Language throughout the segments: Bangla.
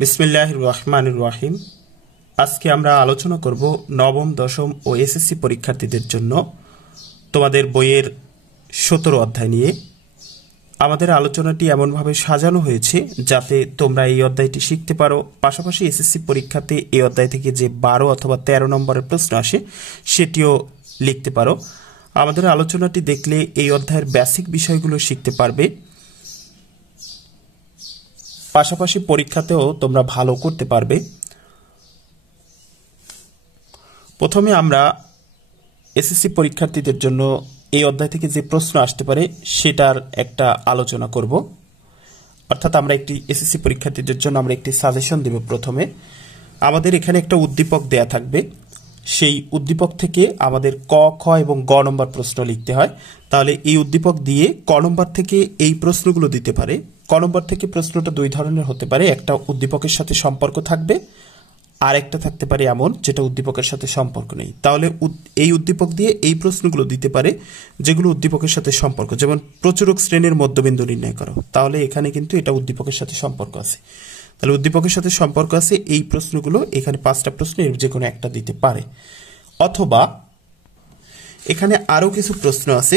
বিসমিল্লাহির রহমানির রহিম। আজকে আমরা আলোচনা করব নবম, দশম ও এসএসসি পরীক্ষার্থীদের জন্য তোমাদের বইয়ের 17 অধ্যায় নিয়ে। আমাদের আলোচনাটি এমনভাবে সাজানো হয়েছে যাতে তোমরা এই অধ্যায়টি শিখতে পারো, পাশাপাশি এসএসসি পরীক্ষাতে এই অধ্যায় থেকে যে 12 অথবা 13 নম্বরের প্রশ্ন আসে সেটিও লিখতে পারো। আমাদের আলোচনাটি দেখলে এই অধ্যায়ের বেসিক বিষয়গুলো শিখতে পারবে, পাশাপাশি পরীক্ষাতেও তোমরা ভালো করতে পারবে। প্রথমে আমরা এসএসসি পরীক্ষার্থীদের জন্য এই অধ্যায় থেকে যে প্রশ্ন আসতে পারে সেটার একটা আলোচনা করব। অর্থাৎ আমরা একটি এসএসসি পরীক্ষার্থীদের জন্য আমরা একটি সাজেশন দেব। প্রথমে আমাদের এখানে একটা উদ্দীপক দেয়া থাকবে, সেই উদ্দীপক থেকে আমাদের ক, খ এবং গ নম্বর প্রশ্ন লিখতে হয়। তাহলে এই উদ্দীপক দিয়ে ক নম্বর থেকে এই প্রশ্নগুলো দিতে পারে। ক নম্বর থেকে প্রশ্নটা দুই ধরনের হতে পারে, একটা উদ্দীপকের সাথে সম্পর্ক থাকবে, আর একটা থাকতে পারে এমন যেটা উদ্দীপকের সাথে সম্পর্ক নেই। তাহলে এই উদ্দীপক দিয়ে এই প্রশ্নগুলো দিতে পারে যেগুলো উদ্দীপকের সাথে সম্পর্ক, যেমন প্রচুরক শ্রেণীর মধ্যবিন্দু নির্ণয় করো। তাহলে এখানে কিন্তু এটা উদ্দীপকের সাথে সম্পর্ক আছে। তাহলে উদ্দীপকের সাথে সম্পর্ক আছে এই প্রশ্নগুলো, এখানে 5টা প্রশ্ন এর যে কোনো একটা দিতে পারে। অথবা এখানে আরো কিছু প্রশ্ন আছে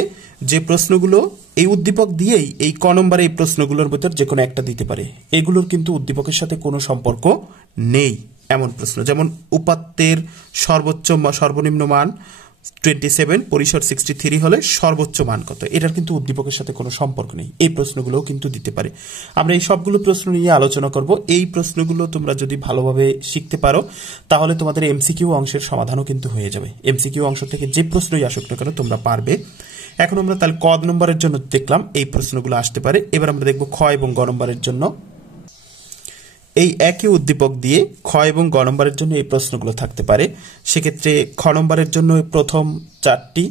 যে প্রশ্নগুলো এই উদ্দীপক দিয়েই এই ক নম্বরে এই প্রশ্নগুলোর ভিতর যে কোনো একটা দিতে পারে, এগুলোর কিন্তু উদ্দীপকের সাথে কোনো সম্পর্ক নেই এমন প্রশ্ন। যেমন উপাত্তের সর্বোচ্চ সর্বনিম্ন মান 27, পরিসর 63 হলে সর্বোচ্চ মান কত, এটার কিন্তু উদ্দীপকের সাথে কোনো সম্পর্ক নেই। এই প্রশ্নগুলোও কিন্তু দিতে পারে। আমরা এই সবগুলো প্রশ্ন নিয়ে আলোচনা করব। এই প্রশ্নগুলো তোমরা যদি ভালোভাবে শিখতে পারো তাহলে তোমাদের এমসিকিউ অংশের সমাধানও কিন্তু হয়ে যাবে। এমসিকিউ অংশ থেকে যে প্রশ্নই আসুক না কেন তোমরা পারবে। এখন আমরা তাহলে ক নম্বরের জন্য দেখলাম এই প্রশ্নগুলো আসতে পারে। এবার আমরা দেখব খ এবং গ নম্বরের জন্য। এই একই উদ্দীপক দিয়ে খ এবং গ নম্বরের জন্য এই প্রশ্নগুলো থাকতে পারে। সেক্ষেত্রে খ নম্বরের জন্য প্রথম 4টি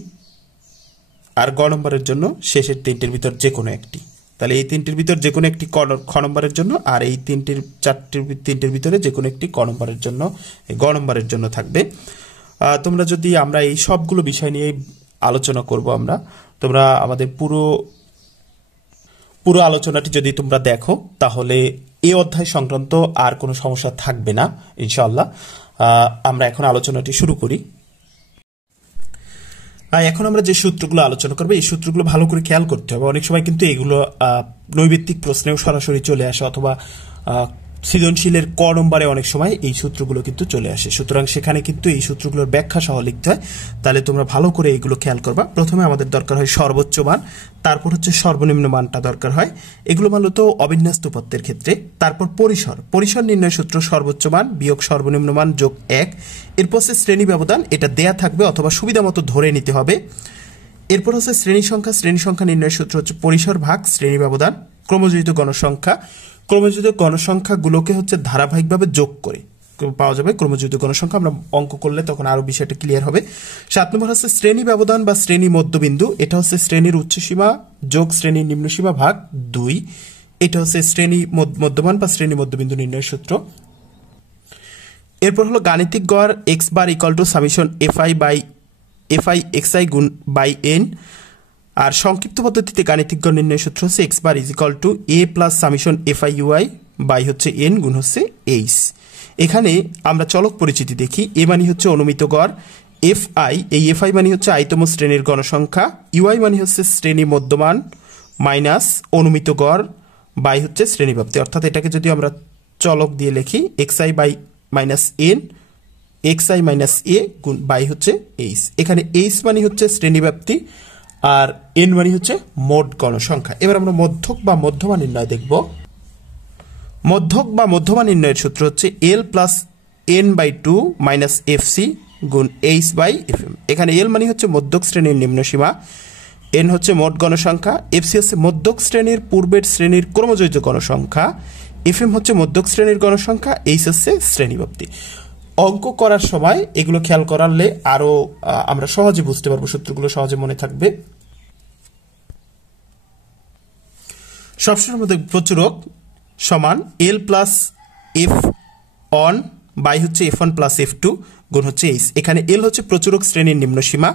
আর গ নম্বরের জন্য শেষের 3টির ভিতর যে কোনো একটি। তাহলে এই 3টির ভিতর যে কোনো একটি খ নম্বরের জন্য, আর এই 3টির ভিতরে যে কোনো একটি ক নম্বরের জন্য, গ নম্বরের জন্য থাকবে। তোমরা যদি আমরা এই সবগুলো বিষয় নিয়ে আলোচনা করব তোমরা আমাদের পুরো আলোচনাটি যদি তোমরা দেখো তাহলে এই অধ্যায় সংক্রান্ত আর কোনো সমস্যা থাকবে না ইনশাআল্লাহ। আমরা এখন আলোচনাটি শুরু করি। এখন আমরা যে সূত্রগুলো আলোচনা করবো এই সূত্রগুলো ভালো করে খেয়াল করতে হবে। অনেক সময় কিন্তু এগুলো নৈবেত্তিক প্রশ্নেও সরাসরি চলে আসে, অথবা সৃজনশীলের ক নম্বরে অনেক সময় এই সূত্রগুলো কিন্তু চলে আসে। সুতরাং সেখানে কিন্তু এই সূত্রগুলোর ব্যাখ্যা সহ লিখতে হয়। তাহলে তোমরা ভালো করে এইগুলো খেয়াল করবা। প্রথমে আমাদের দরকার হয় সর্বোচ্চ মান, তারপর হচ্ছে সর্বনিম্ন মানটা দরকার হয়, এগুলো মূলত অবিন্যস্ত উপাত্তের ক্ষেত্রে। তারপর পরিসর নির্ণয় সূত্র সর্বোচ্চ মান বিয়োগ সর্বনিম্ন মান যোগ 1। এরপর হচ্ছে শ্রেণী ব্যবধান, এটা দেয়া থাকবে অথবা সুবিধা মতো ধরে নিতে হবে। এরপর হচ্ছে শ্রেণী সংখ্যা নির্ণয় সূত্র হচ্ছে পরিসর ভাগ শ্রেণী ব্যবধান। ক্রমযোজিত গণসংখ্যাগুলোকে হচ্ছে ধারাবাহিকভাবে যোগ করে পাওয়া যাবে ক্রমযোজিত গণসংখ্যা। আমরা অঙ্ক করলে তখন আরো বিষয়টা ক্লিয়ার হবে। 7 নম্বর হচ্ছে শ্রেণী ব্যবধান বা শ্রেণী মধ্যবিন্দু, এটা হচ্ছে শ্রেণীর উচ্চসীমা যোগ শ্রেণীর নিম্নসীমা ভাগ 2। এটা হচ্ছে শ্রেণী মধ্যমান বা শ্রেণী মধ্যবিন্দু নির্ণয় সূত্র। এরপর হলো গাণিতিক গড় x bar equal to summation fi xi গুণ বাই n। আর সংক্ষিপ্ত পদ্ধতিতে গাণিতিক গড় নির্ণয় সূত্র হচ্ছে x bar is equal to a plus summation fi ui by হচ্ছে n গুণ হচ্ছে h। এখানে আমরা চলক পরিচিতি দেখি। a মানে হচ্ছে অনুমিত গড়, fi এই fi মানে হচ্ছে আইতম শ্রেণীর গণসংখ্যা, ui মানে হচ্ছে শ্রেণী মধ্যমান মাইনাস অনুমিত গড় বাই হচ্ছে শ্রেণীব্যাপ্তি। অর্থাৎ এটাকে যদি আমরা চলক দিয়ে লিখি xi by minus n, xi minus a গুণ বাই হচ্ছে h। এখানে h মানে হচ্ছে শ্রেণীব্যাপ্তি আর n মানে হচ্ছে মোট গণসংখ্যা। এবার আমরা মধ্যক বা মধ্যমা নির্ণয় দেখব। মধ্যক বা মধ্যমা নির্ণয়ের সূত্র হচ্ছে l plus n by 2 minus fc গুণ h বাই fm। এখানে l মানে হচ্ছে মধ্যক শ্রেণীর নিম্নসীমা, n হচ্ছে মোট গণসংখ্যা, fc হচ্ছে মধ্যক শ্রেণীর পূর্বের শ্রেণীর ক্রমযোজিত গণসংখ্যা, fm হচ্ছে মধ্যক শ্রেণীর গণসংখ্যা, h হচ্ছে শ্রেণীব্যাপ্তি। অঙ্ক করার সময় এগুলো খেয়াল করালে আরো আমরা সহজে বুঝতে পারবো, সূত্রগুলো সহজে মনে থাকবে। সবসময় মধ্যে প্রচুরক সমান l plus f on by হচ্ছে f1 প্লাস f2 গুণ হচ্ছে h। এখানে l হচ্ছে প্রচুরক শ্রেণীর নিম্নসীমা,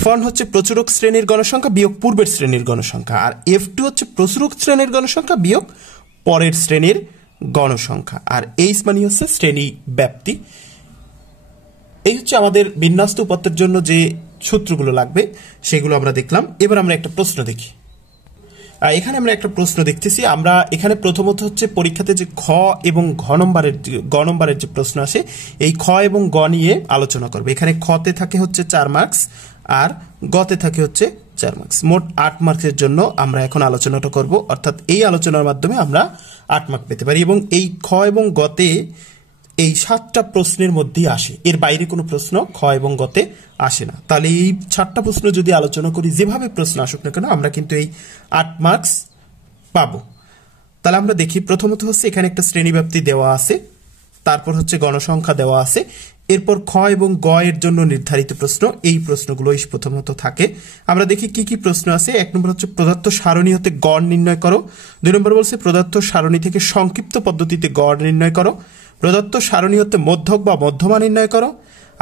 f1 হচ্ছে প্রচুরক শ্রেণীর গণসংখ্যা বিয়োগ পূর্বের শ্রেণীর গণসংখ্যা, আর f2 হচ্ছে প্রচুরক শ্রেণীর গণসংখ্যা বিয়োগ পরের শ্রেণীর গণসংখ্যা, আর এইচ মানে হচ্ছে শ্রেণী ব্যাপ্তি। এই হচ্ছে আমাদের বিন্যস্ত উপাত্তের জন্য যে সূত্রগুলো লাগবে সেগুলো আমরা দেখলাম। এবার আমরা একটা প্রশ্ন দেখি। এখানে আমরা একটা প্রশ্ন দেখতেছি। আমরা এখানে প্রথমত হচ্ছে পরীক্ষাতে যে খ এবং গ নম্বরের যে প্রশ্ন আসে, এই খ এবং গ নিয়ে আলোচনা করবে। এখানে খতে থাকে হচ্ছে 4 মার্কস আর গতে থাকে হচ্ছে 4 মার্কস, মোট 8 মার্কসের জন্য আমরা এখন আলোচনাটা করব। অর্থাৎ এই আলোচনার মাধ্যমে আমরা 8 মার্ক পেতে পারি, এবং এই খ এবং গতে এই 7টা প্রশ্নের মধ্যেই আসে, এর বাইরে কোনো প্রশ্ন খ এবং গতে আসে না। তাহলে এই 7টা প্রশ্ন যদি আলোচনা করি, যেভাবে প্রশ্ন আসুক না কেন, আমরা কিন্তু এই 8 মার্কস পাবো। তাহলে আমরা দেখি, প্রথমত হচ্ছে এখানে একটা শ্রেণীব্যাপ্তি দেওয়া আছে, তারপর হচ্ছে গণসংখ্যা দেওয়া আছে, এরপর খ এবং গ এর জন্য নির্ধারিত প্রশ্ন, এই প্রশ্নগুলো প্রথমত থাকে। আমরা দেখি কি কি প্রশ্ন আছে। 1 নম্বর হচ্ছে প্রদত্ত সারণী হতে গড় নির্ণয় করো। 2 নম্বর বলছে প্রদত্ত সারণী থেকে সংক্ষিপ্ত পদ্ধতিতে গড় নির্ণয় করো। প্রদত্ত সারণী হতে মধ্যক বা মধ্যমা নির্ণয় করো।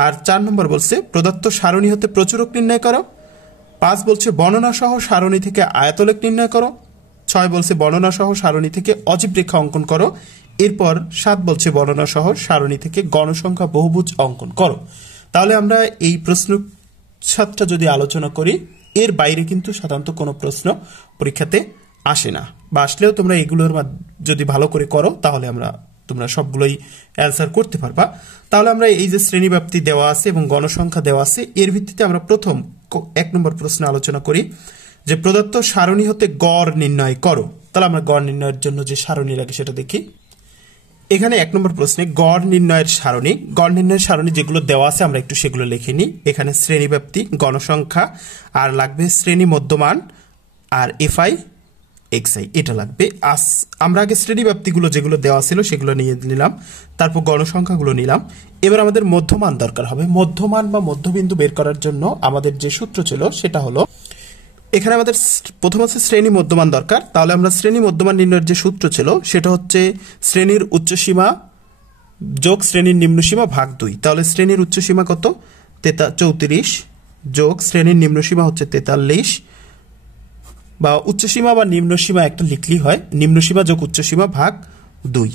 আর 4 নম্বর বলছে প্রদত্ত সারণী হতে প্রচুরক নির্ণয় করো। 5 বলছে বর্ণনা সহ সারণী থেকে আয়তলেখ নির্ণয় করো। 6 বলছে বর্ণনা সহ সারণী থেকে অজীব রেখা অঙ্কন করো। এরপর 7 বলছে বর্ণনা সহ সারণী থেকে গণসংখ্যা বহুভুজ অঙ্কন করো। তাহলে আমরা এই প্রশ্ন 7টা যদি আলোচনা করি, এর বাইরে কিন্তু সাধারণত কোনো প্রশ্ন পরীক্ষাতে আসে না, বা আসলেও তোমরা এগুলোর যদি ভালো করে করো তাহলে তোমরা সবগুলোই অ্যান্সার করতে পারবা। তাহলে আমরা এই যে শ্রেণীব্যাপ্তি দেওয়া আছে এবং গণসংখ্যা দেওয়া আছে, এর ভিত্তিতে আমরা প্রথম 1 নম্বর প্রশ্ন আলোচনা করি যে প্রদত্ত সারণী হতে গড় নির্ণয় করো। তাহলে আমরা গড় নির্ণয়ের জন্য যে সারণী লাগে সেটা দেখি। এখানে 1 নম্বর প্রশ্নে গড় নির্ণয়ের সারণী যেগুলো দেওয়া আছে আমরা একটু সেগুলো লিখে নিই। এখানে শ্রেণীব্যাপ্তি, গণসংখ্যা, আর লাগবে শ্রেণী মধ্যমান, আর এফআই এক্সআই, এটা লাগবে। আমরা আগে শ্রেণীব্যাপ্তিগুলো যেগুলো দেওয়া ছিল সেগুলো নিয়ে নিলাম, তারপর গণসংখ্যাগুলো নিলাম। এবার আমাদের মধ্যমান দরকার হবে। মধ্যমান বা মধ্যবিন্দু বের করার জন্য আমাদের যে সূত্র ছিল সেটা হলো, এখানে আমাদের প্রথম হচ্ছে শ্রেণী মধ্যমান দরকার। তাহলে আমরা শ্রেণী মধ্যমান নির্ণয়ের যে সূত্র ছিল সেটা হচ্ছে শ্রেণীর উচ্চসীমা যোগ শ্রেণীর নিম্নসীমা ভাগ 2। তাহলে শ্রেণীর উচ্চসীমা কত? 34 যোগ শ্রেণীর নিম্নসীমা হচ্ছে 43, বা উচ্চসীমা বা নিম্নসীমা একটা লিখলেই হয়, নিম্নসীমা যোগ উচ্চসীমা ভাগ 2,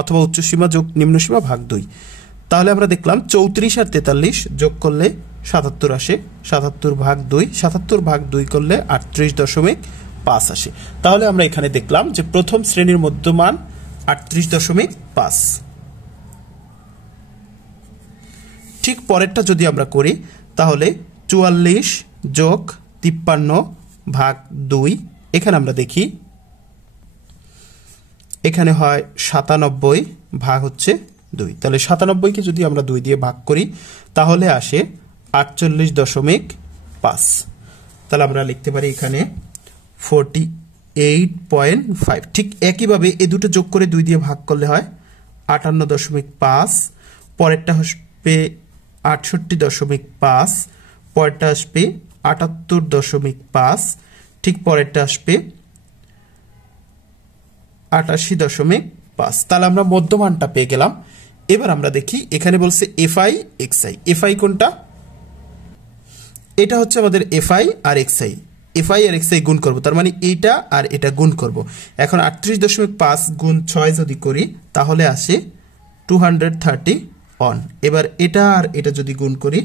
অথবা উচ্চসীমা যোগ নিম্নসীমা ভাগ 2। তাহলে আমরা দেখলাম 34 আর 43 যোগ করলে 77 আসে, 77 ভাগ 2, 77 ভাগ 2 করলে 38.5 আসে। তাহলে আমরা এখানে দেখলাম যে প্রথম শ্রেণীর মধ্যমান 38.5। ঠিক পরেরটা যদি আমরা করি তাহলে 44 যোগ 53 ভাগ 2, এখানে আমরা দেখি এখানে হয় 97 ভাগ হচ্ছে 2। তাহলে 97কে যদি আমরা 2 দিয়ে ভাগ করি তাহলে আসে 48.5। তাহলে আমরা লিখতে পারি এখানে 48.5। ঠিক একইভাবে এই দুটো যোগ করে 2 দিয়ে ভাগ করলে হয় 58.5। পরেরটা আসবে 68.5, পরেরটা আসবে 78.5, ঠিক পরেরটা আসবে 88.5। তাহলে আমরা মধ্যমানটা পেয়ে গেলাম। এবার আমরা দেখি এখানে বলছে এফআই এক্সআই। এফআই কোনটা? এটা হচ্ছে আমাদের এফআই আর এক্সআই। এফআই আর এক্সআই গুণ করব, তার মানে এইটা আর এটা গুণ করব। এখন 38.5 গুণ 6 যদি করি তাহলে আসে 231। এবার এটা আর এটা যদি গুণ করি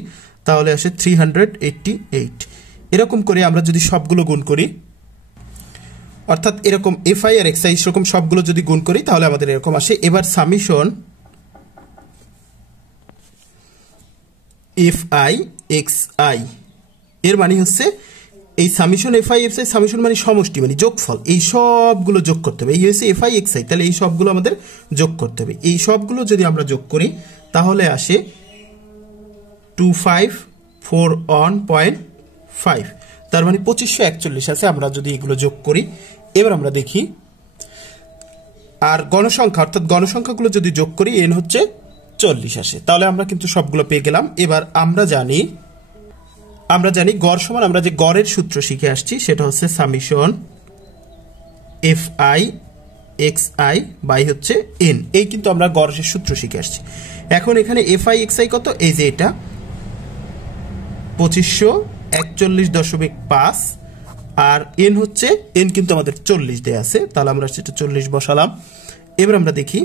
তাহলে আসে 388। এরকম করে আমরা যদি সবগুলো গুণ করি, অর্থাৎ এরকম এফআই আর এক্সআই এরকম সবগুলো যদি গুণ করি তাহলে আমাদের এরকম আসে। এবার সামিশন এফআই এক্সআই এর মানে হচ্ছে এই সামিশন এফআই এক্সআই, সামিশন মানে সমষ্টি, মানে যোগফল, এই সবগুলো যোগ করতে হবে। এই হচ্ছে এফআই এক্সআই, তাহলে এই সবগুলো আমাদের যোগ করতে হবে। এই সবগুলো যদি আমরা যোগ করি তাহলে আসে 2541.5, তার মানে 2541 আছে। আমরা যদি এগুলো যোগ করি, এবার আমরা দেখি আর গণসংখ্যা, অর্থাৎ গণসংখ্যাগুলো যদি যোগ করি এন হচ্ছে 40 আসে। তাহলে আমরা কিন্তু সবগুলো পেয়ে গেলাম। এবার আমরা জানি গড় সমান, আমরা যে গড়ের সূত্র শিখে আসছি সেটা হচ্ছে সামিশন এফআই এক্সআই বাই হচ্ছে এন। এই কিন্তু আমরা গড়ের সূত্র শিখে আসছি। এখন এখানে এফআই এক্সআই কত? এই যে এটা 2541.5, আর এন হচ্ছে, এন কিন্তু আমাদের 40 দেয়া আছে, তাহলে আমরা সেটা 40 বসালাম। এবার আমরা দেখি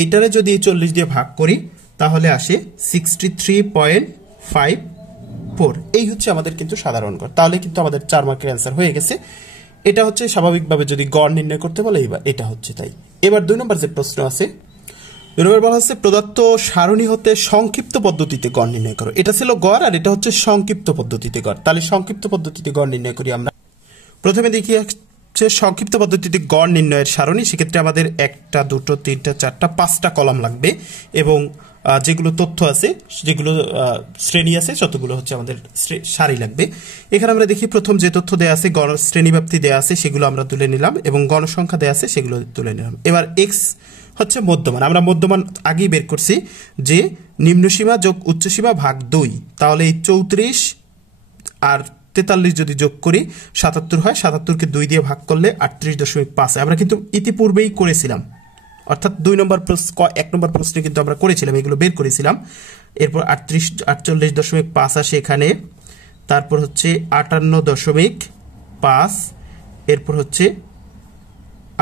এইটারে যদি 40 দিয়ে ভাগ করি তাহলে আসে 63.54। এই হচ্ছে আমাদের কিন্তু সাধারণ গড়। তাহলে কিন্তু আমাদের 4 মার্কের অ্যান্সার হয়ে গেছে। এটা হচ্ছে স্বাভাবিকভাবে যদি গড় নির্ণয় করতে বলে এটা হচ্ছে তাই। এবার 2 নম্বর যে প্রশ্ন আছে, 2 নম্বর বলা হচ্ছে প্রদত্ত সারণী হতে সংক্ষিপ্ত পদ্ধতিতে গড় নির্ণয় করো। এটা ছিল গড় আর এটা হচ্ছে সংক্ষিপ্ত পদ্ধতিতে গড়। তাহলে সংক্ষিপ্ত পদ্ধতিতে গড় নির্ণয় করি আমরা। প্রথমে দেখি সংক্ষিপ্ত পদ্ধতিতে গড় নির্ণয়ের সারণী। সেক্ষেত্রে আমাদের 1টা 2টো 3টা 4টা 5টা কলাম লাগবে এবং যেগুলো তথ্য আছে, যেগুলো শ্রেণী আছে, যতগুলো হচ্ছে আমাদের সারি লাগবে। এখানে আমরা দেখি প্রথম যে তথ্য দেয়া আছে, গণ শ্রেণীব্যাপ্তি দেয়া আছে, সেগুলো আমরা তুলে নিলাম এবং গণসংখ্যা দেয়া আছে, সেগুলো তুলে নিলাম। এবার এক্স হচ্ছে মধ্যমান। আমরা মধ্যমান আগেই বের করছি যে নিম্নসীমা যোগ উচ্চসীমা ভাগ 2। তাহলে এই 34 আর 43 যদি যোগ করি 77 হয়। 77কে 2 দিয়ে ভাগ করলে 38.5। আমরা কিন্তু ইতিপূর্বেই করেছিলাম, অর্থাৎ 2 নম্বর 1 নম্বর প্রশ্নে কিন্তু আমরা করেছিলাম, এগুলো বের করেছিলাম। এরপর 48.5 আসে এখানে, তারপর হচ্ছে 58.5, এরপর হচ্ছে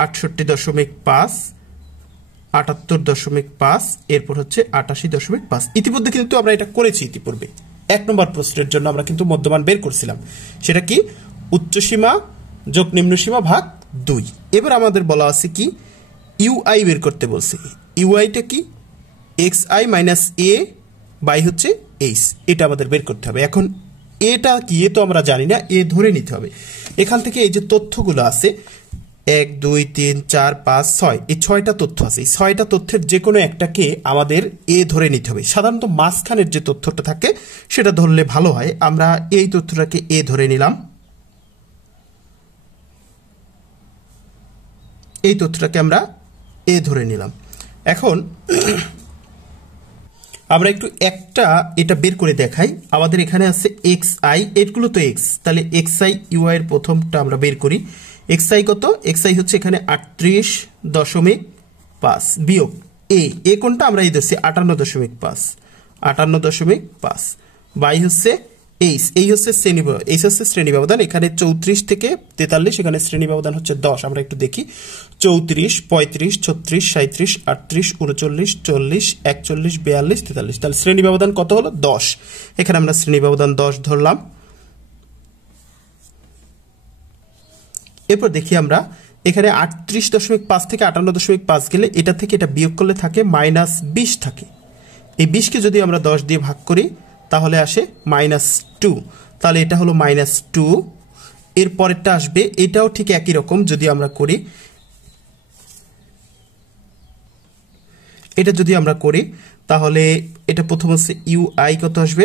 68.5, 78.5, এরপর হচ্ছে 88.5। ইতিমধ্যে কিন্তু আমরা এটা করেছি ইতিপূর্বে। 1 নম্বর প্রশ্নের জন্য আমরা কিন্তু মধ্যমান বের করছিলাম, সেটা কি উচ্চসীমা যোগ নিম্নসীমা ভাগ 2। এবার আমাদের বলা আছে কি ইউআই বের করতে বলছে। ইউআইটা কি xi মাইনাস এ বাই হচ্ছে এইচ, এটা আমাদের বের করতে হবে। এখন এটা কি তো আমরা জানি না, এ ধরে নিতে হবে। এখান থেকে এই যে তথ্যগুলো আছে 1 2 3 4 5 6, এই 6টা তথ্য আছে। এই 6টা তথ্যের যে কোনো একটাকে আমাদের এ ধরে নিতে হবে। সাধারণত মাঝখানের যে তথ্যটা থাকে সেটা ধরলে ভালো হয়। আমরা এই তথ্যটাকে এ ধরে নিলাম, এই তথ্যটাকে আমরা এ ধরে নিলাম। এখন আমরা একটু এটা বের করে দেখাই। আমাদের এখানে আছে xi, এগুলো তো x, তাহলে xi ui এর প্রথমটা আমরা বের করি। xi কত? xi হচ্ছে এখানে 38.5 বিয়োগ এ কোনটা আমরা এই ধরছি 58.5 বাই হচ্ছে এই হচ্ছে শ্রেণী ব্যবধান। এখানে 34 থেকে 43, এখানে শ্রেণী ব্যবধান হচ্ছে 10। আমরা একটু দেখি 34 35 36 37 38 39 40 41 42 43, তাহলে শ্রেণী ব্যবধান কত হলো 10। এখানে আমরা শ্রেণী ব্যবধান 10 ধরলাম। এরপর দেখি আমরা এখানে 38.5 থেকে 58.5 গেলে এটা থেকে এটা বিয়োগ করলে থাকে -20 থাকে। এই 20কে যদি আমরা 10 দিয়ে ভাগ করি তাহলে আসে -2, তাহলে এটা হলো -2। এর পরেরটা আসবে, এটাও ঠিক একই রকম যদি আমরা করি, এটা যদি আমরা করি তাহলে এটা প্রথম হচ্ছে ইউআই কত আসবে,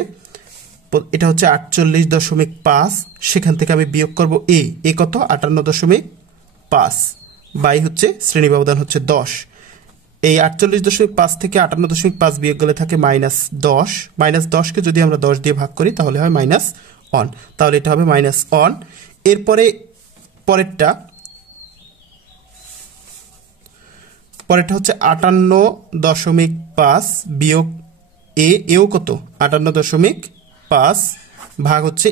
এটা হচ্ছে 48.5, সেখান থেকে আমি বিয়োগ করব এ কত 58.5 বাই হচ্ছে শ্রেণী ব্যবধান হচ্ছে 10। এই 48.5 থেকে 58.5 বিয়োগ গেলে থাকে -10। -10কে যদি আমরা 10 দিয়ে ভাগ করি তাহলে হয় -1, তাহলে এটা হবে -1। এরপরে পরেরটা হচ্ছে 58.5 বিয়োগ এও কত 58.5 ভাগ হচ্ছে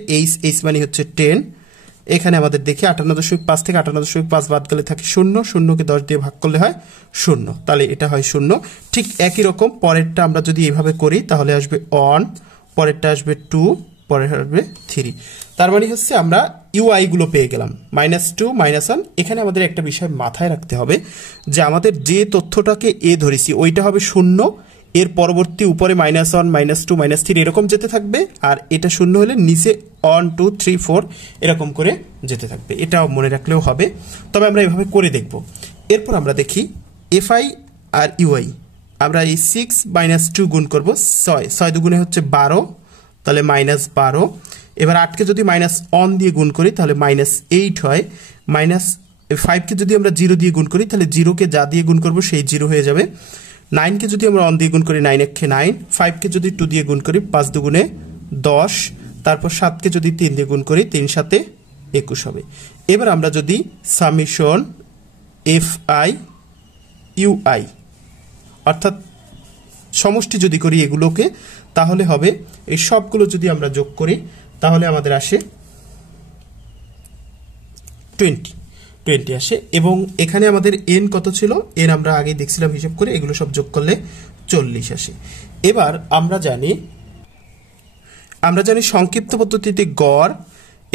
এইচ মানে হচ্ছে 10। এখানে আমাদের দেখি 58.5 থেকে 58.5 বাদ গেলে থাকে 0, 0কে 10 দিয়ে ভাগ করলে হয় 0, তাহলে এটা হয় 0। ঠিক একই রকম পরেরটা আমরা যদি এইভাবে করি তাহলে আসবে 1, পরেরটা আসবে 2, পরের আসবে 3। তার মানে হচ্ছে আমরা ইউআই গুলো পেয়ে গেলাম -2 -1। এখানে আমাদের একটা বিষয় মাথায় রাখতে হবে যে আমাদের যে তথ্যটাকে এ ধরেছি ওইটা হবে 0, এর পরবর্তী উপরে -1 -2 -3 এরকম যেতে থাকবে, আর এটা 0 হলে নিচে 1 2 3 4 এরকম করে যেতে থাকবে। এটাও মনে রাখলেও হবে, তবে আমরা এভাবে করে দেখব। এরপর আমরা দেখি এফআই আর ইউআই। আমরা এই 6 - 2 গুণ করব 6 দুগুণে হচ্ছে 12, তাহলে -12। এবার 8কে যদি -1 দিয়ে গুণ করি তাহলে -8 হয়। -5কে যদি আমরা 0 দিয়ে গুণ করি তাহলে 0কে যা দিয়ে গুণ করব সেই 0 হয়ে যাবে। 9কে যদি আমরা 1 দিয়ে গুণ করি 9 1 9, 5কে যদি 2 দিয়ে গুণ করি 5 দুগুণে 10, তারপর 7কে যদি 3 দিয়ে গুণ করি 3 7 21 হবে। এবার আমরা যদি সামেশন এফআই ইউআই অর্থাৎ সমষ্টি যদি করি এগুলোকে, তাহলে হবে এই সবগুলো যদি আমরা যোগ করি তাহলে আমাদের আসে 20। 20 আসে। এবং এখানে আমাদের এন কত ছিল, এন আমরা আগে দেখছিলাম হিসাব করে, এগুলো সব যোগ করলে 40 আসে। এবার আমরা জানি সংক্ষিপ্ত পদ্ধতিতে গড়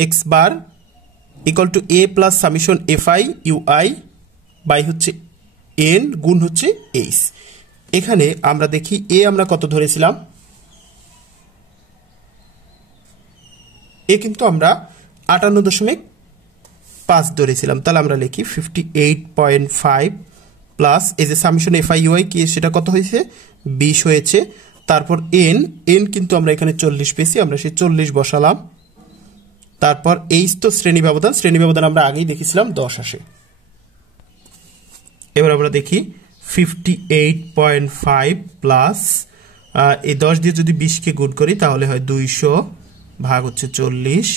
x bar equal to a plus summation f i u i by হচ্ছে এন গুণ হচ্ছে এইচ। এখানে আমরা দেখি এ আমরা কত ধরেছিলাম, এ কিন্তু আমরা 58.5 ধরেছিলাম। তাহলে আমরা লিখি 58.5 প্লাস এই যে summation f i u I কি সেটা কত হয়েছে, 20 হয়েছে। তারপর এন কিন্তু আমরা এখানে 40 পেয়েছি, আমরা সেই 40 বসালাম। তারপর এইচ তো শ্রেণী ব্যবধান আমরা আগেই দেখেছিলাম 10 আসে। এবার আমরা দেখি 58.5 প্লাস এই 10 দিয়ে যদি 20কে গুণ করি তাহলে হয় 200 ভাগ হচ্ছে 40,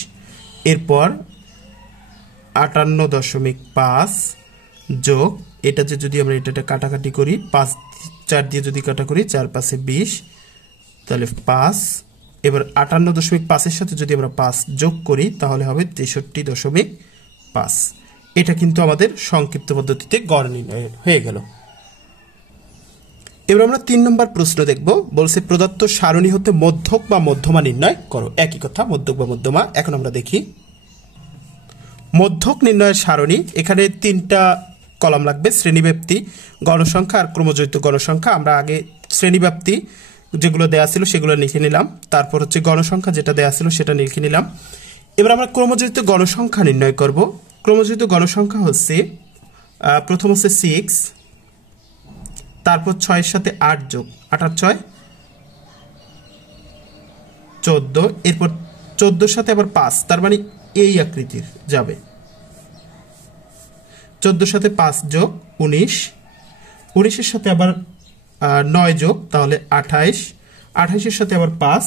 এরপর 58.5 যোগ এটা যে যদি আমরা এটা কাটাকাটি করি 5 4 দিয়ে যদি কাটা করি 4 5 20 তাহলে 5, এবার 58.5 এর সাথে যদি আমরা 5 যোগ করি তাহলে হবে 63.5। এটা কিন্তু আমাদের সংক্ষিপ্ত পদ্ধতিতে গড় নির্ণয় হয়ে গেল। এবার আমরা 3 নম্বর প্রশ্ন দেখব। বলছে প্রদত্ত সারণী হতে মধ্যক বা মধ্যমা নির্ণয় করো। একই কথা, মধ্যক বা মধ্যমা। এখন আমরা দেখি মধ্যক নির্ণয়ের সারণী। এখানে 3টা কলাম লাগবে, শ্রেণীব্যাপ্তি, গণসংখ্যা আর ক্রমজয়িত গণসংখ্যা। আমরা আগে শ্রেণীব্যাপ্তি যেগুলো দেয়া ছিল সেগুলো লিখে নিলাম, তারপর হচ্ছে গণসংখ্যা যেটা দেয়া ছিল সেটা লিখে নিলাম। এবার আমরা ক্রমজয়িত গণসংখ্যা নির্ণয় করব। ক্রমজয়িত গণসংখ্যা হচ্ছে প্রথম হচ্ছে 6, তারপর 6 এর সাথে 8 যোগ 8 আর 6 14, এরপর 14 সাথে আবার 5, তার মানে এই আকৃতির যাবে। 14 সাথে 5 যোগ 19, 19 এর সাথে আবার 9 যোগ তাহলে 28, 28 এর সাথে আবার 5,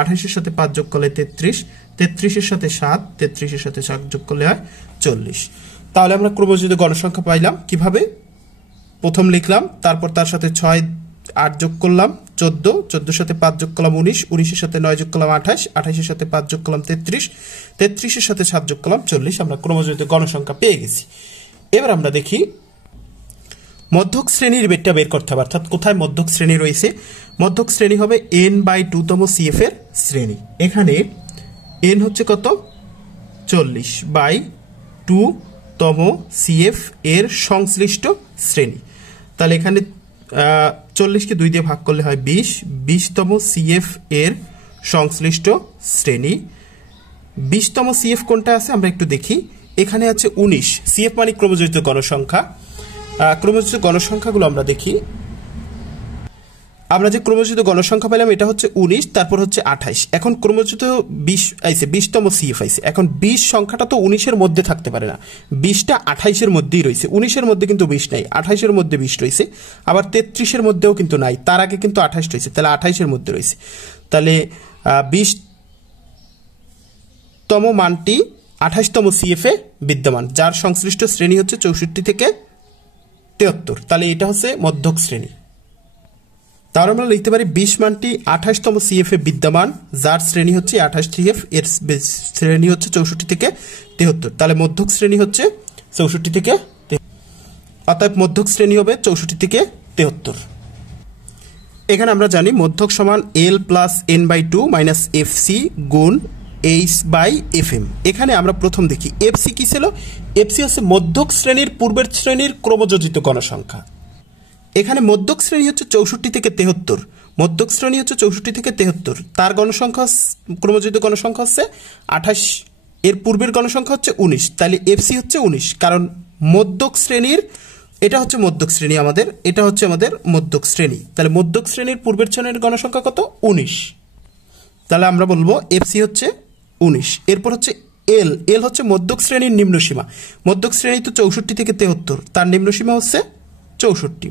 28 এর সাথে 5 যোগ করলে 33, 33 এর সাথে 7, 33 এর সাথে 7 যোগ করলে হয় 40। তাহলে আমরা ক্রমজয়িত গণসংখ্যা পাইলাম কিভাবে, প্রথম লিখলাম, তারপর তার সাথে 6 8 যোগ করলাম 14, 14 সাথে 5 যোগ করলাম 19, 19 এর সাথে 9 যোগ করলাম 28, 28 এর সাথে 5 যোগ করলাম 33, 33 এর সাথে 7 যোগ করলাম 40। আমরা ক্রমজয়িত গণসংখ্যা পেয়ে গেছি। এবার আমরা দেখি মধ্যক শ্রেণীর বেরটা বের করতে হবে, অর্থাৎ কোথায় মধ্যক শ্রেণী রয়েছে। মধ্যক শ্রেণী হবে n/2তম সিএফ এর শ্রেণী। এখানে n হচ্ছে কত, 40/2তম সিএফ এর সংশ্লিষ্ট শ্রেণী। তাহলে এখানে 40কে 2 দিয়ে ভাগ করলে হয় 20, 20তম সিএফ এর সংশ্লিষ্ট শ্রেণী। 20তম সিএফ কোনটা আছে আমরা একটু দেখি। এখানে আছে 19, সিএফ মানে ক্রমজয়িত গণসংখ্যা। ক্রমজয়িত গণসংখ্যাগুলো আমরা দেখি। আমরা যে ক্রমজয়িত গণসংখ্যা পেলাম এটা হচ্ছে 19, তারপর হচ্ছে 28। এখন ক্রমজয়িত 20 আইছে, 20তম সিএফ আইছে। এখন 20 সংখ্যাটা তো 19 এর মধ্যে থাকতে পারে না, 20টা 28 এর মধ্যেই রয়েছে। 19 এর মধ্যে কিন্তু 20 নাই, 28 এর মধ্যে 20 রয়েছে, আবার 33 এর মধ্যেও কিন্তু নাই, তার আগে কিন্তু 28 রয়েছে, তাহলে 28 এর মধ্যে রয়েছে। তাহলে 20তম মানটি 28তম সিএফ এ বিদ্যমান, যার সংশ্লিষ্ট শ্রেণী হচ্ছে 64 থেকে 73। তাহলে এটা হচ্ছে মধ্যক শ্রেণী। তাহলে আমরা লিখতে পারি 20 মানটি 28তম সিএফ এ বিদ্যমান, যার শ্রেণী হচ্ছে 28 সিএফ, এর শ্রেণী হচ্ছে 64 থেকে 73। তাহলে মধ্যক শ্রেণী হচ্ছে 64 থেকে 73, অতএব মধ্যক শ্রেণী হবে 64 থেকে 73। এখানে আমরা জানি মধ্যক সমান L plus n/2 minus FC গুণ h/fm। এখানে আমরা প্রথম দেখি এফসি কি ছিল। এফসি হচ্ছে মধ্যক শ্রেণীর পূর্বের শ্রেণীর ক্রমযোজিত গণসংখ্যা। এখানে মধ্যক শ্রেণী হচ্ছে 64 থেকে 73, মধ্যক শ্রেণী হচ্ছে 64 থেকে 73, তার গণসংখ্যা ক্রমযোজিত গণসংখ্যা হচ্ছে 28, এর পূর্বের গণসংখ্যা হচ্ছে 19। তাহলে এফসি হচ্ছে 19, কারণ মধ্যক শ্রেণীর এটা হচ্ছে মধ্যক শ্রেণী আমাদের, এটা হচ্ছে আমাদের মধ্যক শ্রেণী। তাহলে মধ্যক শ্রেণীর পূর্বের শ্রেণীর গণসংখ্যা কত, 19। তাহলে আমরা বলবো এফসি হচ্ছে 19। এরপর হচ্ছে এল, এল হচ্ছে মধ্যক শ্রেণীর নিম্নসীমা। মধ্যক শ্রেণী তো 64 থেকে 73, তার নিম্নসীমা হচ্ছে 64।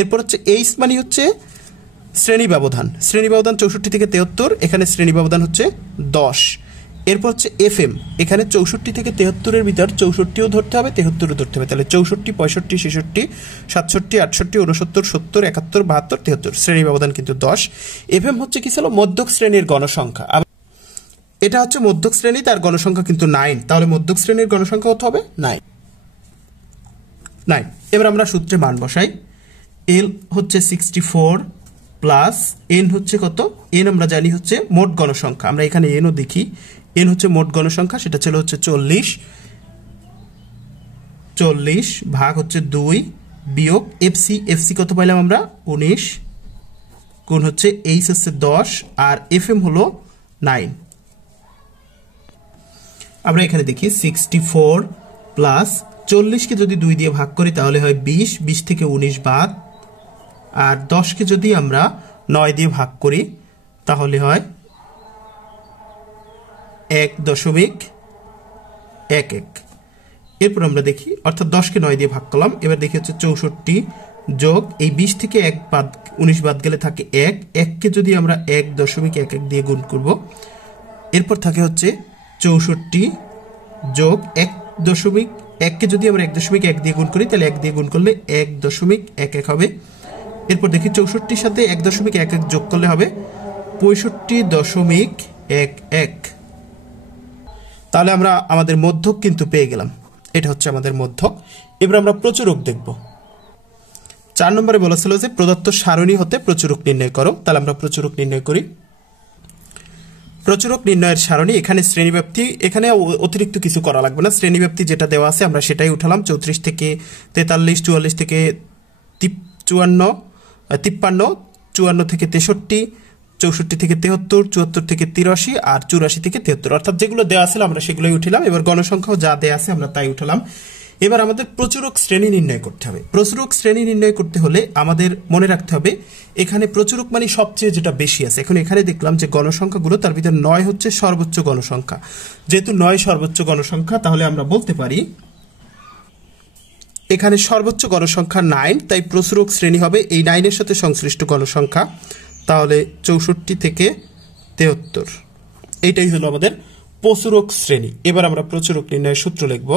এরপর হচ্ছে এইচ মানে হচ্ছে শ্রেণী ব্যবধান, শ্রেণী ব্যবধান 64 থেকে 73, এখানে শ্রেণী ব্যবধান হচ্ছে 10। এরপর হচ্ছে এফএম, এখানে 64 থেকে 73 এর ভিতর 64ও ধরতে হবে, 73ও ধরতে হবে। তাহলে 64, 65, 66, 67, 68, 69, 70, 71, 72, 73, শ্রেণী ব্যবধান কিন্তু 10। এফএম হচ্ছে কি ছিল, মধ্যক শ্রেণীর গণসংখ্যা। এটা হচ্ছে মধ্যক শ্রেণী, তার গণসংখ্যা কিন্তু 9, তাহলে মধ্যক শ্রেণীর গণসংখ্যা কত হবে, 9। 9। এবার আমরা সূত্রে মান বসাই। এল হচ্ছে 64 প্লাস এন হচ্ছে কত? এন আমরা জানি হচ্ছে মোট গণসংখ্যা, আমরা এখানে এনও দেখি, এন হচ্ছে মোট গণসংখ্যা, সেটা ছিল হচ্ছে 40 ভাগ হচ্ছে 2 বিয়োগ এফসি, এফসি কত পাইলাম আমরা? 19 গুণ হচ্ছে এইচ হচ্ছে 10 আর এফ এম হলো 9। আমরা এখানে দেখি 64 প্লাস 40কে যদি 2 দিয়ে ভাগ করি তাহলে হয় 20, 20 থেকে 19 বাদ, আর 10কে যদি আমরা 9 দিয়ে ভাগ করি তাহলে হয় 1.11। এরপর আমরা দেখি, অর্থাৎ 10কে 9 দিয়ে ভাগ করলাম। এবার দেখি হচ্ছে 64 যোগ এই 20 থেকে 1 বাদ 19 বাদ গেলে থাকে 1, 1কে যদি আমরা 1.11 দিয়ে গুণ করব, এরপর থাকে হচ্ছে 64 যোগ 1.1কে যদি আমরা 1.1 দিয়ে গুণ করি তাহলে 1 দিয়ে গুণ করলে 1.11 হবে। এরপর দেখি 64-র সাথে 1.11 যোগ করলে হবে 65.11। তাহলে আমরা আমাদের মধ্যক কিন্তু পেয়ে গেলাম, এটা হচ্ছে আমাদের মধ্যক। এবার আমরা প্রচুরক দেখব। 4 নম্বরে বলা ছিল যে প্রদত্ত সারণী হতে প্রচুরক নির্ণয় করো। তাহলে আমরা প্রচুরক নির্ণয় করি। প্রচুরক নির্ণয়ের সারণী, এখানে শ্রেণীব্যাপ্তি, এখানে অতিরিক্ত কিছু করা লাগবে না, শ্রেণীব্যাপ্তি যেটা দেওয়া আছে আমরা সেটাই উঠালাম। 34 থেকে 43, 44 থেকে 54, 54 থেকে 63, 64 থেকে 73, 74 থেকে 83 আর 84 থেকে 73, অর্থাৎ যেগুলো দেওয়া ছিল আমরা সেগুলোই উঠিলাম। এবার গণসংখ্যাও যা দেওয়া আছে আমরা তাই উঠালাম। এবার আমাদের প্রচুরক শ্রেণী নির্ণয় করতে হবে। প্রচুরক শ্রেণী নির্ণয় করতে হলে আমাদের মনে রাখতে হবে এখানে প্রচুরক মানে সবচেয়ে যেটা বেশি আছে। এখন এখানে দেখলাম যে গণসংখ্যাগুলো, তার ভিতরে 9 হচ্ছে সর্বোচ্চ গণসংখ্যা। যেহেতু 9 সর্বোচ্চ গণসংখ্যা, তাহলে আমরা বলতে পারি এখানে সর্বোচ্চ গণসংখ্যা 9, তাই প্রচুরক শ্রেণী হবে এই 9 এর সাথে সংশ্লিষ্ট গণসংখ্যা। তাহলে 64 থেকে 73, এইটাই হলো আমাদের প্রচুরক শ্রেণী। এবার আমরা প্রচুরক নির্ণয়ের সূত্র লিখব।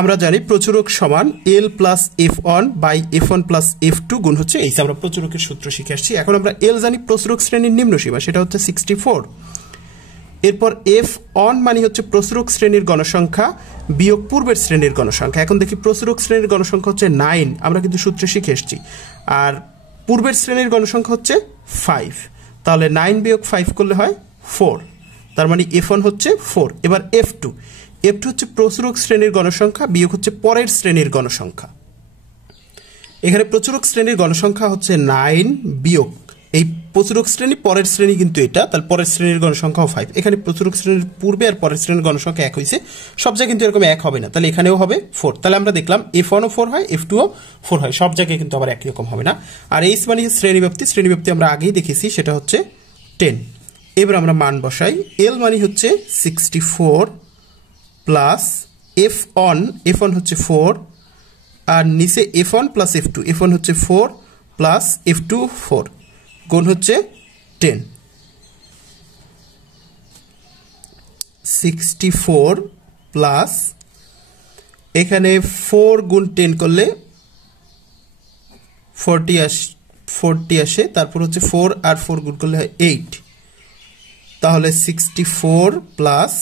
আমরা জানি প্রচুরক সমান এল plus F1 by F1 plus F2 গুণ হচ্ছে এইচ। আমরা প্রচুরকের সূত্র শিখে আসছি। এখন আমরা এল জানি প্রচুরক শ্রেণীর নিম্ন সীমা, সেটা হচ্ছে 64। এরপর F1 মানে হচ্ছে প্রচুরক শ্রেণীর গণসংখ্যা বিয়োগ পূর্বের শ্রেণীর গণসংখ্যা। এখন দেখি প্রচুরক শ্রেণীর গণসংখ্যা হচ্ছে 9, আমরা কিন্তু সূত্রে শিখে এসেছি, আর পূর্বের শ্রেণীর গণসংখ্যা হচ্ছে 5। তাহলে 9 বিয়োগ 5 করলে হয় 4, তার মানে F1 হচ্ছে 4। এবার F2 হচ্ছে প্রচুরক শ্রেণীর গণসংখ্যা বিয়োগ হচ্ছে পরের শ্রেণীর গণসংখ্যা। এখানে প্রচুরক শ্রেণীর গণসংখ্যা হচ্ছে 9 বিয়োগ এই প্রচুরক শ্রেণী, পরের শ্রেণী কিন্তু এটা, তাহলে পরের শ্রেণীর গণসংখ্যাও 5। এখানে প্রচুরক শ্রেণীর পূর্বে আর পরের শ্রেণীর গণসংখ্যা এক হয়েছে, সব জায়গায় কিন্তু এরকম এক হবে না, তাহলে এখানেও হবে 4। তাহলে আমরা দেখলাম F1ও 4 হয়, F2ও 4 হয়, সব জায়গায় কিন্তু আবার একই রকম হবে না। আর এইচ মানে শ্রেণীব্যাপ্তি, শ্রেণীব্যাপ্তি আমরা আগেই দেখেছি, সেটা হচ্ছে 10। এবার আমরা মান বসাই। এল মানে হচ্ছে 64 প্লাস F1 হচ্ছে 4, আর নিচে F1 প্লাস F2, F1 হচ্ছে 4 প্লাস F2 4 গুণ হচ্ছে 10। 64 প্লাস এখানে 4 গুণ 10 করলে 40 আসে, তারপর হচ্ছে 4 আর 4 গুণ করলে হয় 8। তাহলে 64 প্লাস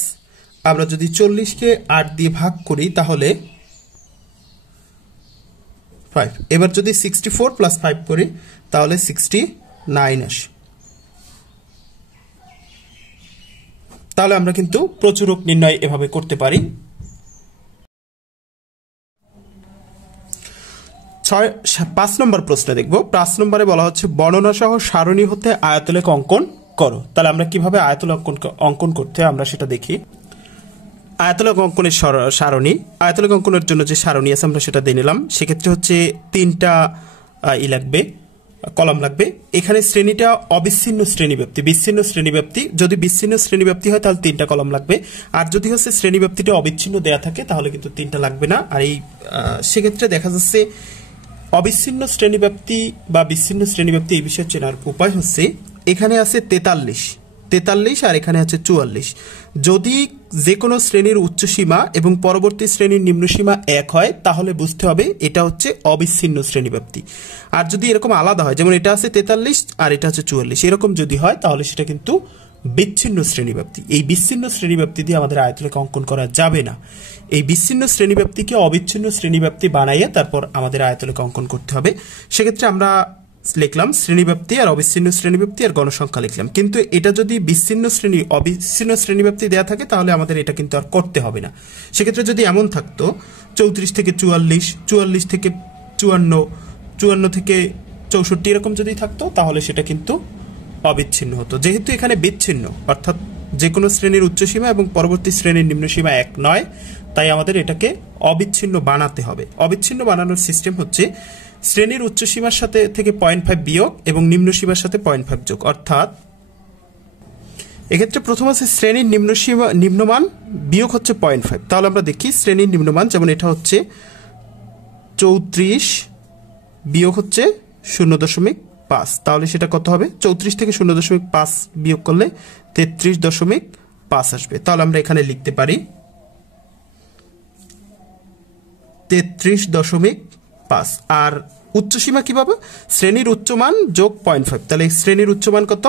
আমরা যদি 40কে 8 দিয়ে ভাগ করি তাহলে 5। এবার যদি 64 প্লাস 5 করি তাহলে 69 আসে। তাহলে আমরা কিন্তু প্রচুরক নির্ণয় এভাবে করতে পারি। 5 নম্বর প্রশ্ন দেখব। 5 নম্বরে বলা হচ্ছে বর্ণনা সহ সারণী হতে আয়তলেখ অঙ্কন করো। তাহলে আমরা কিভাবে আয়তলেখ অঙ্কন করতে আমরা সেটা দেখি। আয়তলেখ অঙ্কনের সারণী, আয়তলেখ অঙ্কনের জন্য যে সারণী আছে আমরা সেটা দিয়ে নিলাম। সেক্ষেত্রে হচ্ছে 3টা লাগবে, কলাম লাগবে। এখানে শ্রেণীটা অবিচ্ছিন্ন শ্রেণীব্যাপ্তি, বিচ্ছিন্ন শ্রেণীব্যাপ্তি। যদি বিচ্ছিন্ন শ্রেণীব্যাপ্তি হয় তাহলে 3টা কলাম লাগবে, আর যদি হচ্ছে শ্রেণীব্যাপ্তিটা অবিচ্ছিন্ন দেয়া থাকে তাহলে কিন্তু 3টা লাগবে না। আর এই সেক্ষেত্রে দেখা যাচ্ছে অবিচ্ছিন্ন শ্রেণীব্যাপ্তি বা বিচ্ছিন্ন শ্রেণীব্যাপ্তি এই বিষয়ে চেনার উপায় হচ্ছে, এখানে আছে 43 আর এখানে আছে 44। যদি যে কোনো শ্রেণীর উচ্চসীমা এবং পরবর্তী শ্রেণীর নিম্নসীমা এক হয় তাহলে বুঝতে হবে এটা হচ্ছে অবিচ্ছিন্ন শ্রেণীব্যাপ্তি। আর যদি এরকম আলাদা হয়, যেমন এটা আছে 43 আর এটা হচ্ছে 44, এরকম যদি হয় তাহলে সেটা কিন্তু বিচ্ছিন্ন শ্রেণীব্যাপ্তি। এই বিচ্ছিন্ন শ্রেণীব্যাপ্তি দিয়ে আমাদের আয়তলেখ অঙ্কন করা যাবে না। এই বিচ্ছিন্ন শ্রেণীব্যাপ্তিকে অবিচ্ছিন্ন শ্রেণীব্যাপ্তি বানাইয়ে তারপর আমাদের আয়তলেখ অঙ্কন করতে হবে। সেক্ষেত্রে আমরা লিখলাম শ্রেণীব্যাপ্তি আর অবিচ্ছিন্ন শ্রেণীব্যাপ্তি আর গণসংখ্যা লিখলাম, কিন্তু এটা যদি অবিচ্ছিন্ন শ্রেণীব্যাপ্তি দেওয়া থাকে তাহলে আমাদের এটা কিন্তু আর করতে হবে না। সেক্ষেত্রে যদি এমন থাকতো 34 থেকে 44, 44 থেকে 54, 54 থেকে 64 এরকম যদি থাকতো তাহলে সেটা কিন্তু অবিচ্ছিন্ন হতো। যেহেতু এখানে বিচ্ছিন্ন অর্থাৎ যে কোনো শ্রেণীর উচ্চসীমা এবং পরবর্তী শ্রেণীর নিম্নসীমা এক নয়, তাই আমাদের এটাকে অবিচ্ছিন্ন বানাতে হবে। অবিচ্ছিন্ন বানানোর সিস্টেম হচ্ছে শ্রেণীর উচ্চসীমার সাথে থেকে 0.5 বিয়োগ এবং নিম্নসীমার সাথে 0.5 যোগ। অর্থাৎ এক্ষেত্রে প্রথম আছে শ্রেণীর নিম্নমান বিয়োগ হচ্ছে 0.5। তাহলে আমরা দেখি শ্রেণীর নিম্নমান, যেমন এটা হচ্ছে 34 বিয়োগ হচ্ছে 0.5, তাহলে সেটা কত হবে? 34 থেকে 0.5 বিয়োগ করলে 33.5 আসবে। তাহলে আমরা এখানে লিখতে পারি 33.5। আর উচ্চসীমা কিভাবে? শ্রেণীর উচ্চমান যোগ 0.5। তাহলে শ্রেণীর উচ্চমান কত?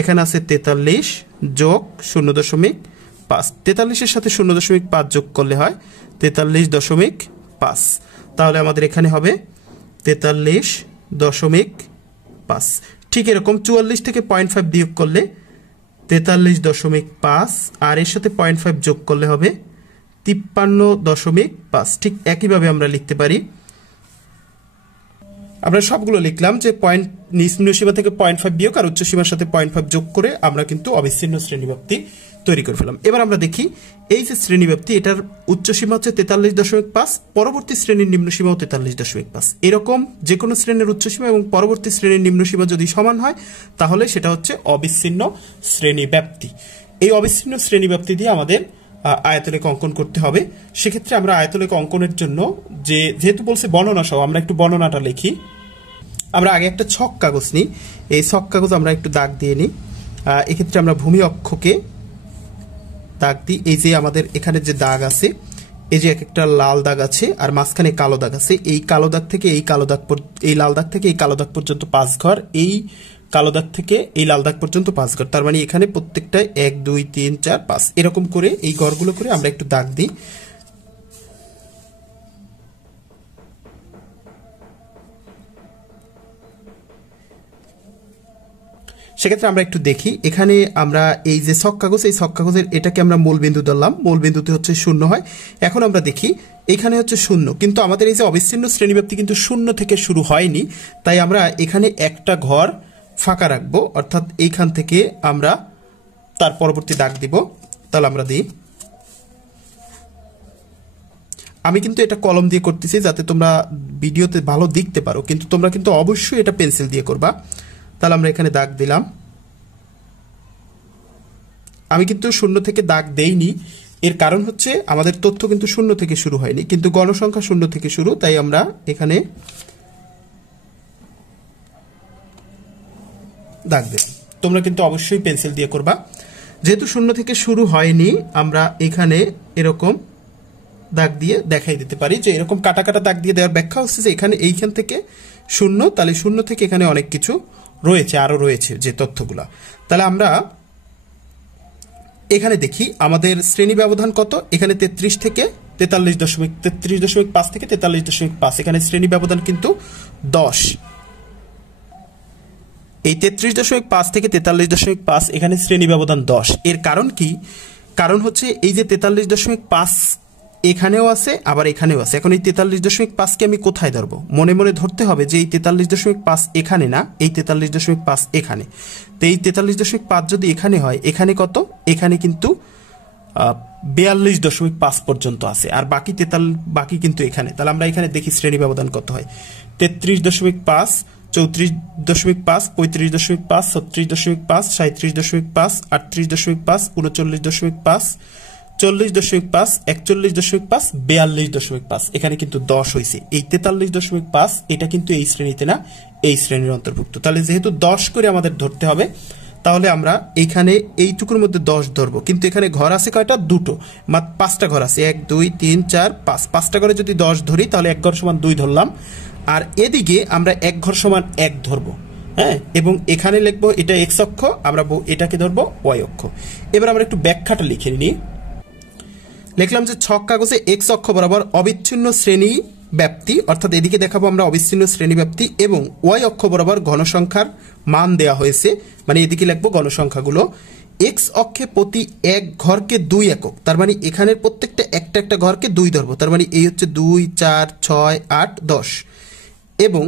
এখানে আছে 43 যোগ 0.5। 43-এর সাথে 0.5 যোগ করলে হয় 43.5। তাহলে আমাদের এখানে হবে 43.5। ঠিক এরকম 44 থেকে 0.5 বিয়োগ করলে 43.5, আর এর সাথে 0.5 যোগ করলে হবে 53.5। ঠিক একইভাবে আমরা লিখতে পারি, আমরা সবগুলো লিখলাম যে নিম্নসীমা থেকে 0.5 বিয়োগ আর উচ্চসীমার সাথে 0.5 যোগ করে আমরা কিন্তু অবিচ্ছিন্ন শ্রেণীব্যাপ্তি তৈরি করে ফেলাম। এবার আমরা দেখি এই যে শ্রেণীব্যাপ্তি, এটার উচ্চসীমা হচ্ছে 43.5, পরবর্তী শ্রেণীর নিম্নসীমাও 43.5। এরকম যে কোনো শ্রেণীর উচ্চসীমা এবং পরবর্তী শ্রেণীর নিম্নসীমা যদি সমান হয় তাহলে সেটা হচ্ছে অবিচ্ছিন্ন শ্রেণীব্যাপ্তি। এই অবিচ্ছিন্ন শ্রেণীব্যাপ্তি দিয়ে আমাদের আয়তলেখ অঙ্কন করতে হবে। সেক্ষেত্রে আমরা আয়তলেখ অঙ্কনের জন্য যেহেতু বলছে বর্ণনা সহ, আমরা একটু বর্ণনাটা লিখি। আমরা আগে একটা ছক কাগজ নিই, এই ছক কাগজ আমরা একটু দাগ দিয়ে নিই। এক্ষেত্রে আমরা ভূমি অক্ষকে দাগ দিই। এই যে আমাদের এখানে যে দাগ আছে, এই যে একটা লাল দাগ আছে আর মাঝখানে কালো দাগ আছে, এই কালো দাগ থেকে এই কালো দাগ, এই লাল দাগ থেকে এই কালো দাগ পর্যন্ত 5 ঘর, এই কালো দাগ থেকে এই লাল দাগ পর্যন্ত 5 ঘর। তার মানে এখানে প্রত্যেকটায় 1 2 3 4 5 এরকম করে এই ঘরগুলো করে আমরা একটু দাগ দিই। সেক্ষেত্রে আমরা একটু দেখি, এখানে আমরা এই যে ছক কাগজ, এই ছক কাগজের এটাকে আমরা মূল বিন্দু ধরলাম, মূল বিন্দুতে হচ্ছে 0 হয়। এখন আমরা দেখি এখানে হচ্ছে 0, কিন্তু আমাদের এই যে অবিচ্ছিন্ন শ্রেণীব্যাপ্তি কিন্তু 0 থেকে শুরু হয়নি, তাই আমরা এখানে একটা ঘর ফাঁকা রাখবো, অর্থাৎ এইখান থেকে আমরা তার পরবর্তী দাগ দিব। তাহলে আমরা দিই, আমি কিন্তু এটা কলম দিয়ে করতেছি যাতে তোমরা ভিডিওতে ভালো দেখতে পারো, কিন্তু তোমরা কিন্তু অবশ্যই এটা পেন্সিল দিয়ে করবা। তাহলে আমরা এখানে দাগ দিলাম। আমি কিন্তু 0 থেকে দাগ দেইনি, এর কারণ হচ্ছে আমাদের তথ্য কিন্তু 0 থেকে শুরু হয়নি, কিন্তু গণসংখ্যা 0 থেকে শুরু, তাই আমরা এখানে দাগ দিলাম। তোমরা কিন্তু অবশ্যই পেন্সিল দিয়ে করবা। যেহেতু 0 থেকে শুরু হয়নি, আমরা এখানে এরকম দাগ দিয়ে দেখাই দিতে পারি যে এরকম কাটা কাটা দাগ দিয়ে দেওয়ার ব্যাখ্যা হচ্ছে যে এখানে এইখান থেকে 0, তাহলে 0 থেকে এখানে অনেক কিছু রয়েছে, আরো রয়েছে যে তথ্যগুলা। তাহলে আমরা এখানে দেখি আমাদের শ্রেণী ব্যবধান কত। এখানে 33 থেকে 33.5 থেকে 43.5, এখানে শ্রেণী ব্যবধান কিন্তু 10। এই 33.5 থেকে 43.5 এখানে শ্রেণী ব্যবধান 10। এর কারণ কি? কারণ হচ্ছে এই যে 43.5 এখানেও আছে আবার এখানেও আছে। এখন এই 43.5কে আমি কোথায় ধরবো? মনে মনে ধরতে হবে যে এই 43.5 এখানে না, এই 43.5 এখানে। তো এই 43.5 যদি এখানে হয়, এখানে কত? এখানে কিন্তু 42.5 পর্যন্ত আছে, আর বাকি কিন্তু এখানে। তাহলে আমরা এখানে দেখি শ্রেণী ব্যবধান কত হয়। 33.5, 34.5, 35.5, 36.5, 37.5, 38.5, 39.5, 40.5, 41.5, 42.5, এখানে কিন্তু 10 হয়েছে। এই 43.5 এটা কিন্তু এই শ্রেণীতে না, এই শ্রেণীর অন্তর্ভুক্ত। তাহলে যেহেতু 10 করে আমাদের ধরতে হবে, তাহলে আমরা এইখানে এইটুকুর মধ্যে 10 ধরবো, কিন্তু এখানে ঘর আছে কয়টা? 2টো, মাত্র 5টা ঘর আছে। 1 2 3 4 5, 5টা ঘরে যদি 10 ধরি তাহলে 1 ঘর সমান 2 ধরলাম, আর এদিকে আমরা 1 ঘর সমান 1 ধরবো। হ্যাঁ, এবং এখানে লিখবো এটা x অক্ষ, আমরা এটাকে ধরবো y অক্ষ। এবার আমরা একটু ব্যাখ্যাটা লিখে নিই। লিখলাম যে ছক কাগজে এক্স অক্ষ বরাবর অবিচ্ছিন্ন শ্রেণী ব্যাপ্তি, অর্থাৎ এদিকে দেখাবো আমরা অবিচ্ছিন্ন শ্রেণী ব্যাপ্তি, এবং ওয়াই অক্ষ বরাবর ঘনসংখ্যার মান দেয়া হয়েছে, মানে এদিকে লিখবো গণসংখ্যাগুলো। এক্স অক্ষে প্রতি এক ঘরকে 2 একক, তার মানে এখানের প্রত্যেকটা একটা একটা ঘরকে 2 ধরবো, তার মানে এই হচ্ছে 2, 4, 6, 8, 10। এবং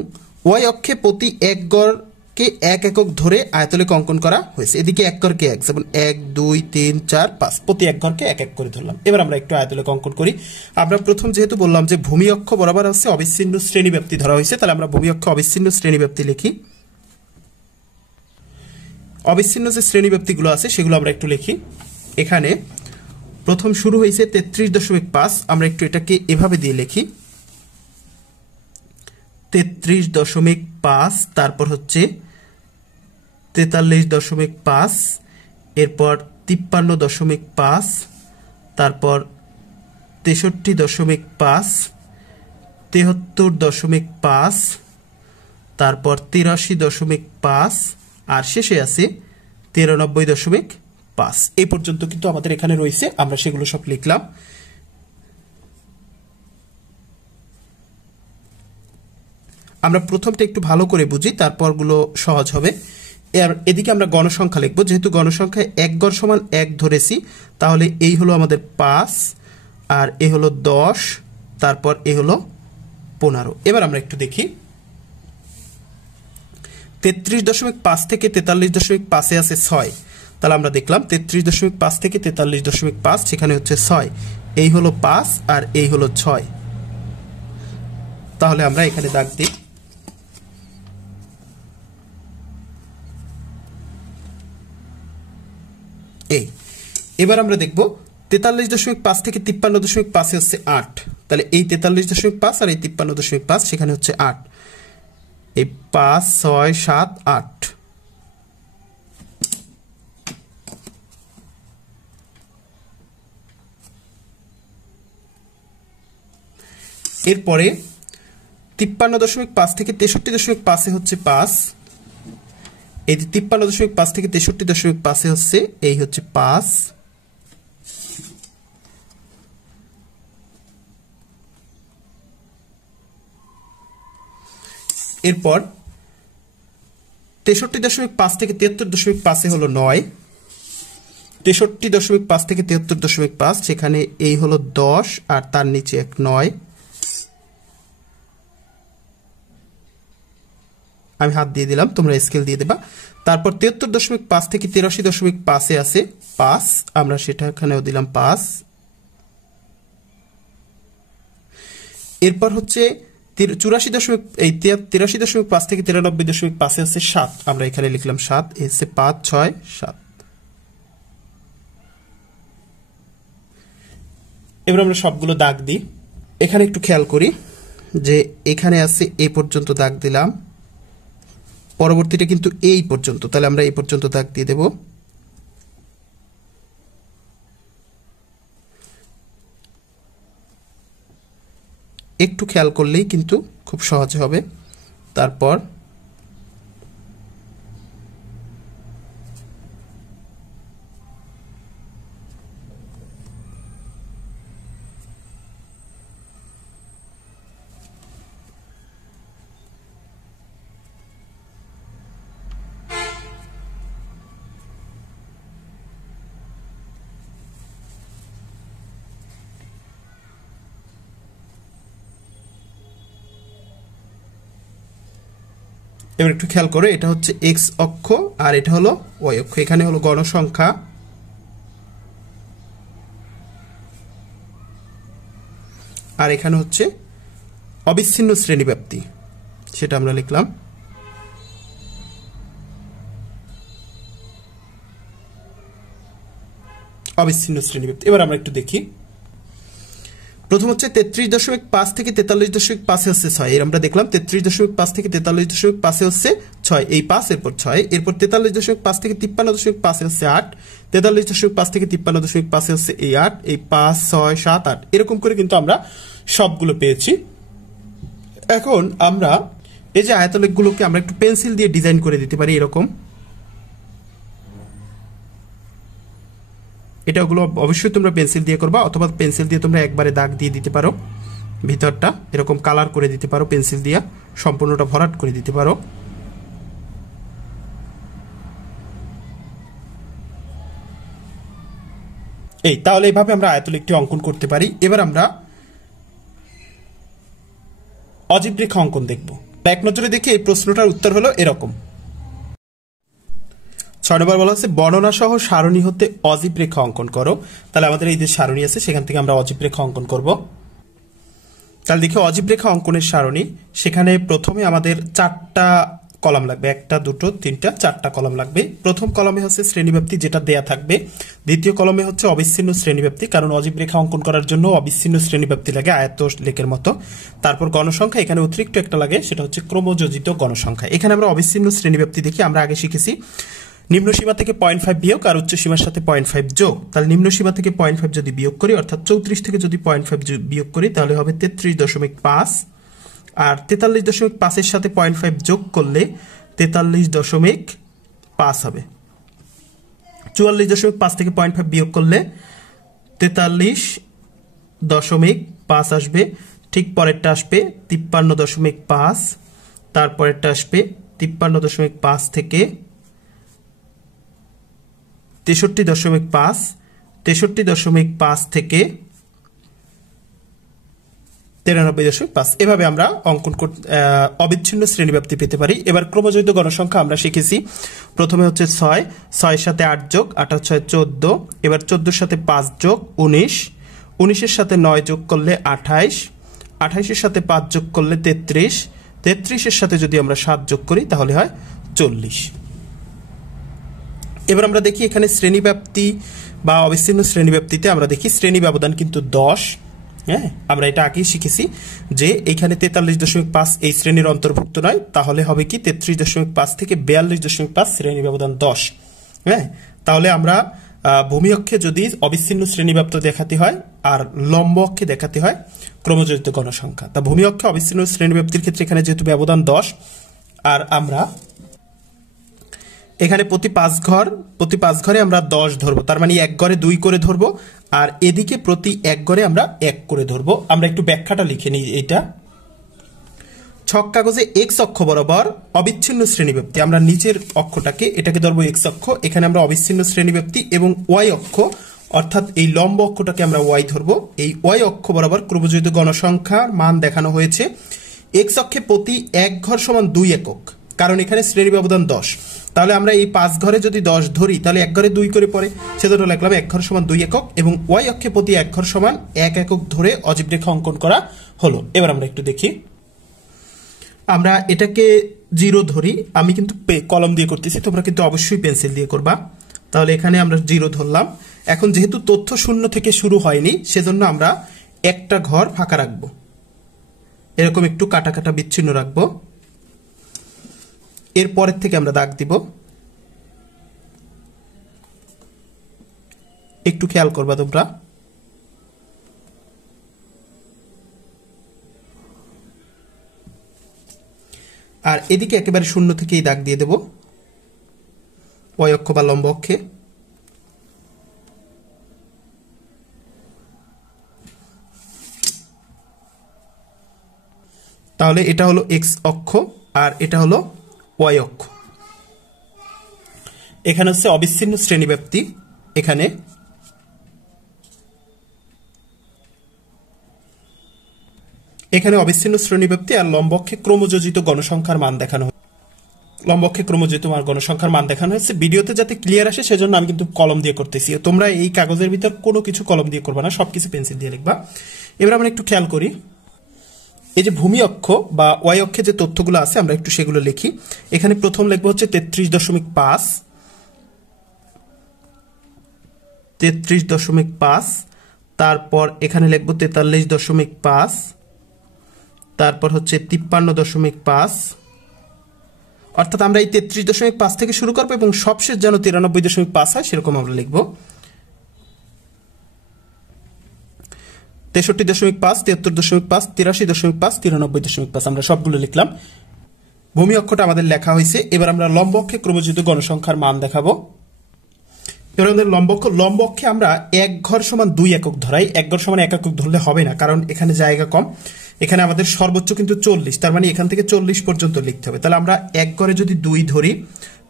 ওয়াই অক্ষে প্রতি এক গড়কে 1 একক ধরে আয়তলেখ অঙ্কন করা হয়েছে। এদিকে এক ঘরকে 1, যেমন 1, 2, 3, 4, 5, প্রতি এক ঘরকে 1 1 করে ধরলাম। এবার আমরা একটু আয়তলেখ অঙ্কন করি। আমরা প্রথম যেহেতু বললাম যে ভূমি অক্ষ বরাবর হচ্ছে অবিচ্ছিন্ন শ্রেণী ব্যাপ্তি ধরা হয়েছে, তাহলে আমরা ভূমি অক্ষ অবিচ্ছিন্ন শ্রেণী ব্যাপ্তি লিখি। অবিচ্ছিন্ন যে শ্রেণী ব্যাপ্তিগুলো আছে সেগুলো আমরা একটু লিখি। এখানে প্রথম শুরু হয়েছে 33.5, আমরা একটু এটাকে এভাবে দিয়ে লিখি 33.5, তারপর হচ্ছে 43.5, এরপর 53.5, তারপর 63.5, 73.5, তারপর 83.5, আর শেষে আছে 93.5। এই পর্যন্ত কিন্তু আমাদের এখানে রয়েছে, আমরা সেগুলো সব লিখলাম। আমরা প্রথমটা একটু ভালো করে বুঝি, তারপরগুলো সহজ হবে। এদিকে আমরা গণসংখ্যা লিখবো, যেহেতু গণসংখ্যায় এক গড় সমান 1 ধরেছি, তাহলে এই হলো আমাদের 5, আর এ হলো 10, তারপর এ হলো 15। এবার আমরা একটু দেখি 33.5 থেকে 43.5 আছে 6, তাহলে আমরা দেখলাম 33.5 থেকে 43.5, সেখানে হচ্ছে 6, এই হলো 5 আর এই হলো 6, তাহলে আমরা এখানে দাগ দিই। এই এবার আমরা দেখব 43.5 থেকে 53.5 হচ্ছে 8, তাহলে এই 43.5 আর এই 53.5 সেখানে হচ্ছে 8, এই 5, 6, 7, 8। এরপরে 53.5 থেকে 63.5 হচ্ছে 5, এই 53.5 থেকে 63.5 হচ্ছে এই হচ্ছে 5, এরপর 63.5 থেকে 73.5 হলো 9, 63.5 থেকে 73.5 সেখানে এই হলো 10 আর তার নিচে এক 9, আমি হাত দিয়ে দিলাম, তোমরা স্কেল দিয়ে দেবা। তারপর 73.5 থেকে 83.5 আছে 5, আমরা সেটা এখানেও দিলাম 5। এরপর হচ্ছে 83.5 থেকে 93.5 হচ্ছে 7, আমরা এখানে লিখলাম 7, এসে 5, 6, 7। এবার আমরা সবগুলো দাগ দিই। এখানে একটু খেয়াল করি যে এখানে আছে এই পর্যন্ত দাগ দিলাম, পরবর্তীটা কিন্তু এই পর্যন্ত, তাহলে আমরা এই পর্যন্ত দাগ দিয়ে দেব। একটু খেয়াল করলেই কিন্তু খুব সহজ হবে। তারপর এবার একটু খেয়াল করো, এটা হচ্ছে এক্স অক্ষ আর এটা হলো ওয়াই অক্ষ, এখানে হলো গণসংখ্যা, আর এখানে হচ্ছে অবিচ্ছিন্ন শ্রেণীব্যাপ্তি, সেটা আমরা লিখলাম। অবিচ্ছিন্ন শ্রেণীব্যাপ্তি। এবার আমরা একটু দেখি, প্রথম হচ্ছে 33.5 থেকে 43.5 হচ্ছে 6, এর আমরা দেখলাম 33.5 থেকে 43.5 হচ্ছে 6, এই 5 এরপর 6, এরপর 43.5 থেকে 53.5 হচ্ছে 8, 43.5 থেকে 53.5 হচ্ছে এই 8, এই 5, 6, 7, 8, এরকম করে কিন্তু আমরা সবগুলো পেয়েছি। এখন আমরা এই যে আয়তলেখগুলোকে আমরা একটু পেন্সিল দিয়ে ডিজাইন করে দিতে পারি এরকম। এটাগুলো অবশ্যই তোমরা পেন্সিল দিয়ে করবা, অথবা পেন্সিল দিয়ে তোমরা একবারে দাগ দিয়ে দিতে পারো, ভিতরটা এরকম কালার করে দিতে পারো পেন্সিল দিয়ে, সম্পূর্ণটা ভরাট করে দিতে পারো। এই তাহলে এইভাবে আমরা আয়তল একটি অঙ্কন করতে পারি। এবার আমরা অজীব রেখা অঙ্কন দেখব। এক নজরে দেখি এই প্রশ্নটার উত্তর হলো এরকম। 6 নম্বর বলা হচ্ছে বর্ণনা সহ সারণী হতে অজীব রেখা অঙ্কন করো। তাহলে আমাদের এই যে সারণী আছে সেখান থেকে আমরা অজীব রেখা অঙ্কন করব। তাহলে দেখি অজীব রেখা অঙ্কনের সারণী। সেখানে প্রথমে আমাদের 4টা কলাম লাগবে, 1টা 2টো 3টা 4টা কলাম লাগবে। প্রথম কলামে হচ্ছে শ্রেণীব্যাপ্তি যেটা দেয়া থাকবে, দ্বিতীয় কলামে হচ্ছে অবিচ্ছিন্ন শ্রেণীব্যাপ্তি, কারণ অজীব রেখা অঙ্কন করার জন্য অবিচ্ছিন্ন শ্রেণীব্যাপ্তি লাগে আয়ত লেখের মতো। তারপর গণসংখ্যা, এখানে অতিরিক্ত একটা লাগে, সেটা হচ্ছে ক্রমযোজিত গণসংখ্যা। এখানে আমরা অবিচ্ছিন্ন শ্রেণীব্যাপ্তি দেখি। আমরা আগে শিখেছি নিম্ন সীমা থেকে 0.5 বিয়োগ আর উচ্চ সীমার সাথে 0.5 যোগ। তাহলে নিম্ন সীমা থেকে 0.5 যদি বিয়োগ করি, অর্থাৎ 34 থেকে যদি 0.5 বিয়োগ করি তাহলে হবে 33.5, আর 43.5 এর সাথে 0.5 যোগ করলে 43.5 হবে। 44.5 থেকে 0.5 বিয়োগ করলে 43.5 আসবে। ঠিক পরেরটা আসবে 53.5, তারপরেরটা আসবে 53.5 থেকে 63.5, 63.5 থেকে 93.5। এভাবে আমরা অঙ্কন অবিচ্ছিন্ন শ্রেণীব্যাপ্তি পেতে পারি। এবার ক্রমযোজিত গণসংখ্যা আমরা শিখেছি। প্রথমে হচ্ছে 6, 6 এর সাথে 8 যোগ, 8 আর 6 14, এবার 14 এর সাথে 5 যোগ 19, 19 এর সাথে 9 যোগ করলে 28, 28 এর সাথে 5 যোগ করলে 33, 33 এর সাথে যদি আমরা 7 যোগ করি তাহলে হয় 40। এবার আমরা দেখি এখানে শ্রেণীব্যাপ্তি বা অবিচ্ছিন্ন শ্রেণীব্যাপ্তিতে আমরা দেখি শ্রেণী ব্যবধান কিন্তু 10। হ্যাঁ, আমরা এটা আগেই শিখেছি যে এইখানে 43.5 এই শ্রেণীর অন্তর্ভুক্ত নয়, তাহলে হবে কি 33.5 থেকে 42.5 শ্রেণী ব্যবধান 10। হ্যাঁ, তাহলে আমরা ভূমি অক্ষে যদি অবিচ্ছিন্ন শ্রেণীব্যাপ্ত দেখাতে হয় আর লম্ব অক্ষে দেখাতে হয় ক্রমযোজিত গণসংখ্যা। তা ভূমি অক্ষে অবিচ্ছিন্ন শ্রেণীব্যাপ্তির ক্ষেত্রে এখানে যেহেতু ব্যবধান 10, আর আমরা এখানে প্রতি 5 ঘরে আমরা 10 ধরবো, তার মানে 1 ঘরে 2 করে ধরবো, আর এদিকে প্রতি 1 ঘরে আমরা 1 করে ধরবো। আমরা একটু ব্যাখ্যাটা লিখে নিই। এটা ছক কাগজে এক্স অক্ষ বরাবর অবিচ্ছিন্ন শ্রেণীব্যাপ্তি, আমরা নিচের অক্ষটাকে এটাকে ধরবো এক্স অক্ষ, এখানে আমরা অবিচ্ছিন্ন শ্রেণীব্যাপ্তি, এবং ওয়াই অক্ষ অর্থাৎ এই লম্ব অক্ষটাকে আমরা ওয়াই ধরবো। এই ওয়াই অক্ষ বরাবর ক্রমযোজিত গণসংখ্যার মান দেখানো হয়েছে। এক্স অক্ষে প্রতি 1 ঘর সমান 2 একক, কারণ এখানে শ্রেণী ব্যবধান 10। তাহলে আমরা এই 5 ঘরে যদি 10 ধরি তাহলে 1 ঘরে 2 করে পড়ে, সেজন্য লিখলাম 1 ঘর সমান 2 একক, এবং ওয়াই অক্ষে প্রতি 1 ঘর সমান 1 একক ধরে অজীব রেখা অঙ্কন করা হলো। এবার আমরা একটু দেখি। আমরা এটাকে 0 ধরি, আমি কিন্তু কলম দিয়ে করতেছি, তোমরা কিন্তু অবশ্যই পেন্সিল দিয়ে করবা। তাহলে এখানে আমরা 0 ধরলাম। এখন যেহেতু তথ্য 0 থেকে শুরু হয়নি, সেজন্য আমরা একটা ঘর ফাঁকা রাখবো, এরকম একটু কাটা কাটা বিচ্ছিন্ন রাখবো। এর পরের থেকে আমরা দাগ দিব, একটু খেয়াল করবা তোমরা। আর এদিকে একেবারে 0 থেকেই দাগ দিয়ে দেব ওয়াই অক্ষ বা লম্ব অক্ষে। তাহলে এটা হলো এক্স অক্ষ আর এটা হলো ওয়াই অক্ষ। এখানে হচ্ছে অবিচ্ছিন্ন শ্রেণীব্যাপ্তি, এখানে অবিচ্ছিন্ন শ্রেণীব্যাপ্তি, আর লম্বক্ষে ক্রমযোজিত গণসংখ্যার মান দেখানো হয়। লম্বক্ষে ক্রমযোজিত গণসংখ্যার মান দেখানো হয়েছে। ভিডিওতে যাতে ক্লিয়ার আসে সেজন্য আমি কিন্তু কলম দিয়ে করতেছি। তোমরা এই কাগজের ভিতর কোনো কিছু কলম দিয়ে করবা না, সবকিছু পেন্সিল দিয়ে লিখবা। এবার আমরা একটু খেয়াল করি, এই যে ভূমি অক্ষ বা ওয়াই অক্ষে যে তথ্যগুলো আছে আমরা একটু সেগুলো লিখি। এখানে প্রথম লিখবো হচ্ছে 33.5, তারপর এখানে লিখবো 43.5, তারপর হচ্ছে 53.5, অর্থাৎ আমরা এই 33.5 থেকে শুরু করবো এবং সবশেষ যেন 93.5 হয় সেরকম আমরা লিখবো। 63.5, 73.5, 83.5, 93.5 আমরা সবগুলো লিখলাম। ভূমি অক্ষটা আমাদের লেখা হয়েছে। এবার আমরা লম্ব অক্ষে ক্রমযোজিত গণসংখ্যার মান দেখাবো। এবার আমাদের লম্ব অক্ষে আমরা 1 ঘর সমান 2 একক ধরাই। 1 ঘর সমান 1 একক ধরলে হবে না, কারণ এখানে জায়গা কম। এখানে আমাদের সর্বোচ্চ কিন্তু 40, তার মানে এখান থেকে 40 পর্যন্ত লিখতে হবে। তাহলে আমরা 1 ঘরে যদি 2 ধরি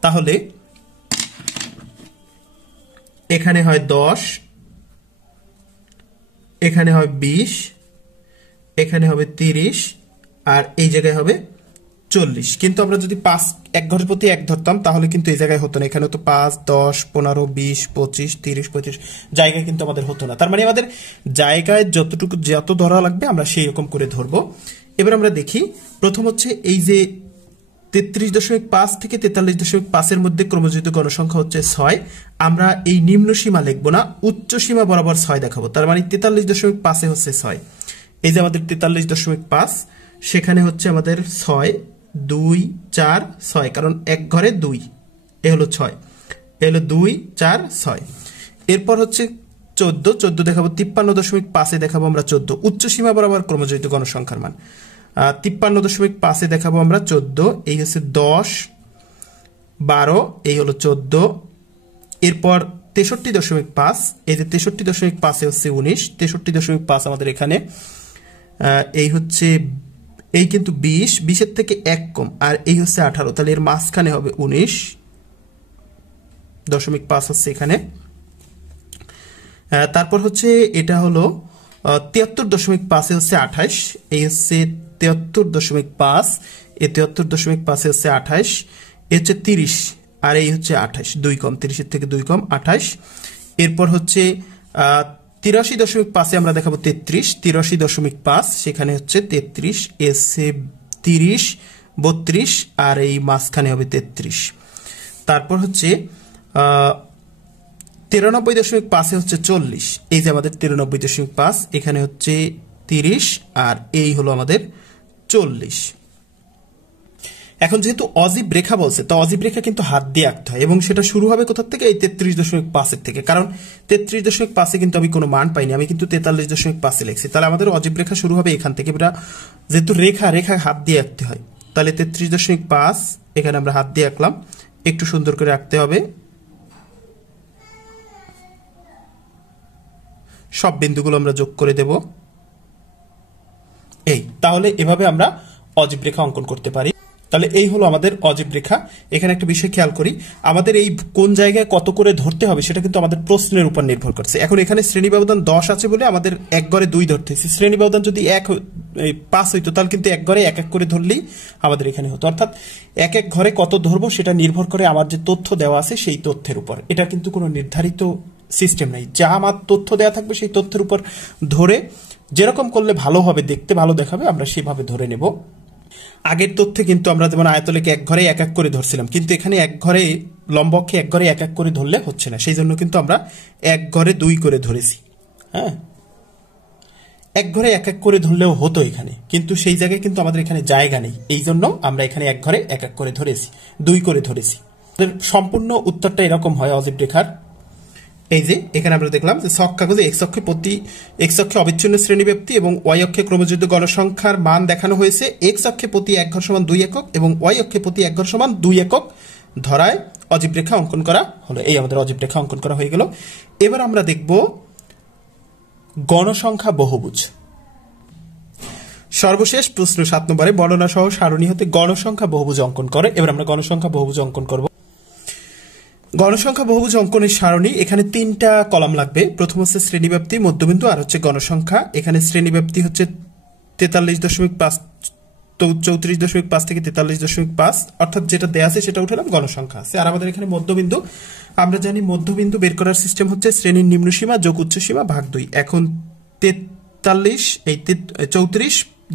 তাহলে এখানে হয় 10, এখানে হয় 20, এখানে হবে 30, আর এই জায়গায় হবে 40। কিন্তু আমরা যদি 1 ঘরের প্রতি 1 ধরতাম তাহলে কিন্তু এই জায়গায় হতো না। এখানে তো 5, 10, 15, 20, 25, 30, 35 জায়গায় কিন্তু আমাদের হতো না। তার মানে আমাদের জায়গায় যত ধরা লাগবে আমরা সেই রকম করে ধরবো। এবার আমরা দেখি, প্রথম হচ্ছে এই যে 33.5 থেকে 43.5 এর মধ্যে ক্রমযুক্ত গণসংখ্যা হচ্ছে 6। আমরা এই নিম্ন সীমা লিখবো না, উচ্চ সীমা বরাবর 6 দেখাবো। তার মানে 43.5 এ হচ্ছে 6। এই যে আমাদের 43.5, সেখানে হচ্ছে আমাদের 6, 2, 4, 6, কারণ 1 ঘরে 2, এ হলো 6, এ হলো 2, 4, 6। এরপর হচ্ছে 14 দেখাবো, 53.5 দেখাবো আমরা 14, উচ্চ সীমা বরাবর ক্রমযুক্ত গণসংখ্যার মান। 53.5 দেখাবো আমরা 14, এই হচ্ছে 10, 12, এই হলো 14। এরপর 63.5, এই যে 63.5 হচ্ছে 19, 63.5 আমাদের এখানে এই হচ্ছে, এই কিন্তু 20 এর থেকে 1 কম, আর এই হচ্ছে 18, তাহলে এর মাঝখানে হবে 19.5 হচ্ছে এখানে। তারপর হচ্ছে এটা হলো 73.5 হচ্ছে 28, এই হচ্ছে 73.5, এই 73.5 হচ্ছে 28, এ হচ্ছে 30, আর এই হচ্ছে 28, 2 কম, 30 এর থেকে 2 কম, 28। এরপর হচ্ছে 83.5 আমরা দেখাবো 33, 83.5, সেখানে হচ্ছে 33, এসে 30, 32, আর এই মাঝখানে হবে 33। তারপর হচ্ছে 93.5 হচ্ছে 40, এই যে আমাদের 93.5, এখানে হচ্ছে 30, আর এই হলো আমাদের 40। এখন যেহেতু অজীব রেখা বলছে, তো অজীব রেখা কিন্তু হাত দিয়ে আঁকতে হয়, এবং সেটা শুরু হবে কোথা থেকে, এই 33.5 এর থেকে, কারণ 33.5 কিন্তু আমি কোনো মান পাইনি, আমি কিন্তু 43.5 লিখছি। তাহলে আমাদের অজীব রেখা শুরু হবে এখান থেকে। যেহেতু রেখা হাত দিয়ে আঁকতে হয়, তাহলে 33.5 এখানে আমরা হাত দিয়ে আঁকলাম, একটু সুন্দর করে আঁকতে হবে। সব বিন্দুগুলো আমরা যোগ করে দেব, এই তাহলে এভাবে আমরা অজীব রেখা অঙ্কন করতে পারি। তাহলে এই হলো আমাদের অজীব রেখা। এখানে একটা বিষয় খেয়াল করি, আমাদের এই কোন জায়গায় কত করে ধরতে হবে সেটা কিন্তু আমাদের প্রশ্নের উপর নির্ভর করছে। এখন এখানে শ্রেণী ব্যবধান 10 আছে বলে আমাদের 1 ঘরে 2 ধরতে হয়েছে। শ্রেণী ব্যবধান যদি 5 হইতো তাহলে কিন্তু 1 ঘরে 1 করে ধরলেই আমাদের এখানে হতো। অর্থাৎ 1 ঘরে কত ধরবো সেটা নির্ভর করে আমার যে তথ্য দেওয়া আছে সেই তথ্যের উপর। এটা কিন্তু কোনো নির্ধারিত সিস্টেম নাই, যা আমার তথ্য দেওয়া থাকবে সেই তথ্যের উপর ধরে যেরকম করলে ভালো হবে, দেখতে ভালো দেখাবে, আমরা সেভাবে ধরে নেব। আগের তথ্যে কিন্তু আমরা যেমন আয়তলেকে 1 ঘরে 1 করে ধরছিলাম, কিন্তু এখানে 1 ঘরে লম্বকে 1 ঘরে 1 করে ধরলে হচ্ছে না, সেই জন্য কিন্তু আমরা 1 ঘরে 2 করে ধরেছি। হ্যাঁ, 1 ঘরে 1 করে ধরলেও হতো এখানে, কিন্তু সেই জায়গায় কিন্তু আমাদের এখানে জায়গা নেই, এই জন্য আমরা এখানে 1 ঘরে 1 করে ধরেছি, 2 করে ধরেছি। সম্পূর্ণ উত্তরটা এরকম হয় অজীব রেখার। এই যে এখানে আমরা দেখলাম যে ছক কাগজে এক্স অক্ষে অবিচ্ছিন্ন শ্রেণীব্যাপ্তি এবং ওয়াই অক্ষে ক্রমযুক্ত গণসংখ্যার মান দেখানো হয়েছে। এক্স অক্ষে প্রতি 1 ঘর সমান 2 একক এবং ওয়াই অক্ষে প্রতি 1 ঘর সমান 2 একক ধরায় অজীব রেখা অঙ্কন করা হলো। এই আমাদের অজীব রেখা অঙ্কন করা হয়ে গেল। এবার আমরা দেখব গণসংখ্যা বহুভুজ। সর্বশেষ প্রশ্ন 7 নম্বরে বর্ণনা সহ সারণী হতে গণসংখ্যা বহুভুজ অঙ্কন করে। এবার আমরা গণসংখ্যা বহুভুজ অঙ্কন করব। গণসংখ্যা বহুভুজ অঙ্কনের সারণী, এখানে 3টা কলাম লাগবে। প্রথম হচ্ছে শ্রেণীব্যাপ্তি, মধ্যবিন্দু, আর হচ্ছে গণসংখ্যা। এখানে শ্রেণীব্যাপ্তি হচ্ছে 43.5, 34.5 থেকে 43.5, অর্থাৎ যেটা দেয়া আছে সেটা উঠালাম, গণসংখ্যা আছে। আর আমাদের এখানে মধ্যবিন্দু, আমরা জানি মধ্যবিন্দু বের করার সিস্টেম হচ্ছে শ্রেণীর নিম্ন সীমা যোগ উচ্চ সীমা ভাগ 2। এখন 34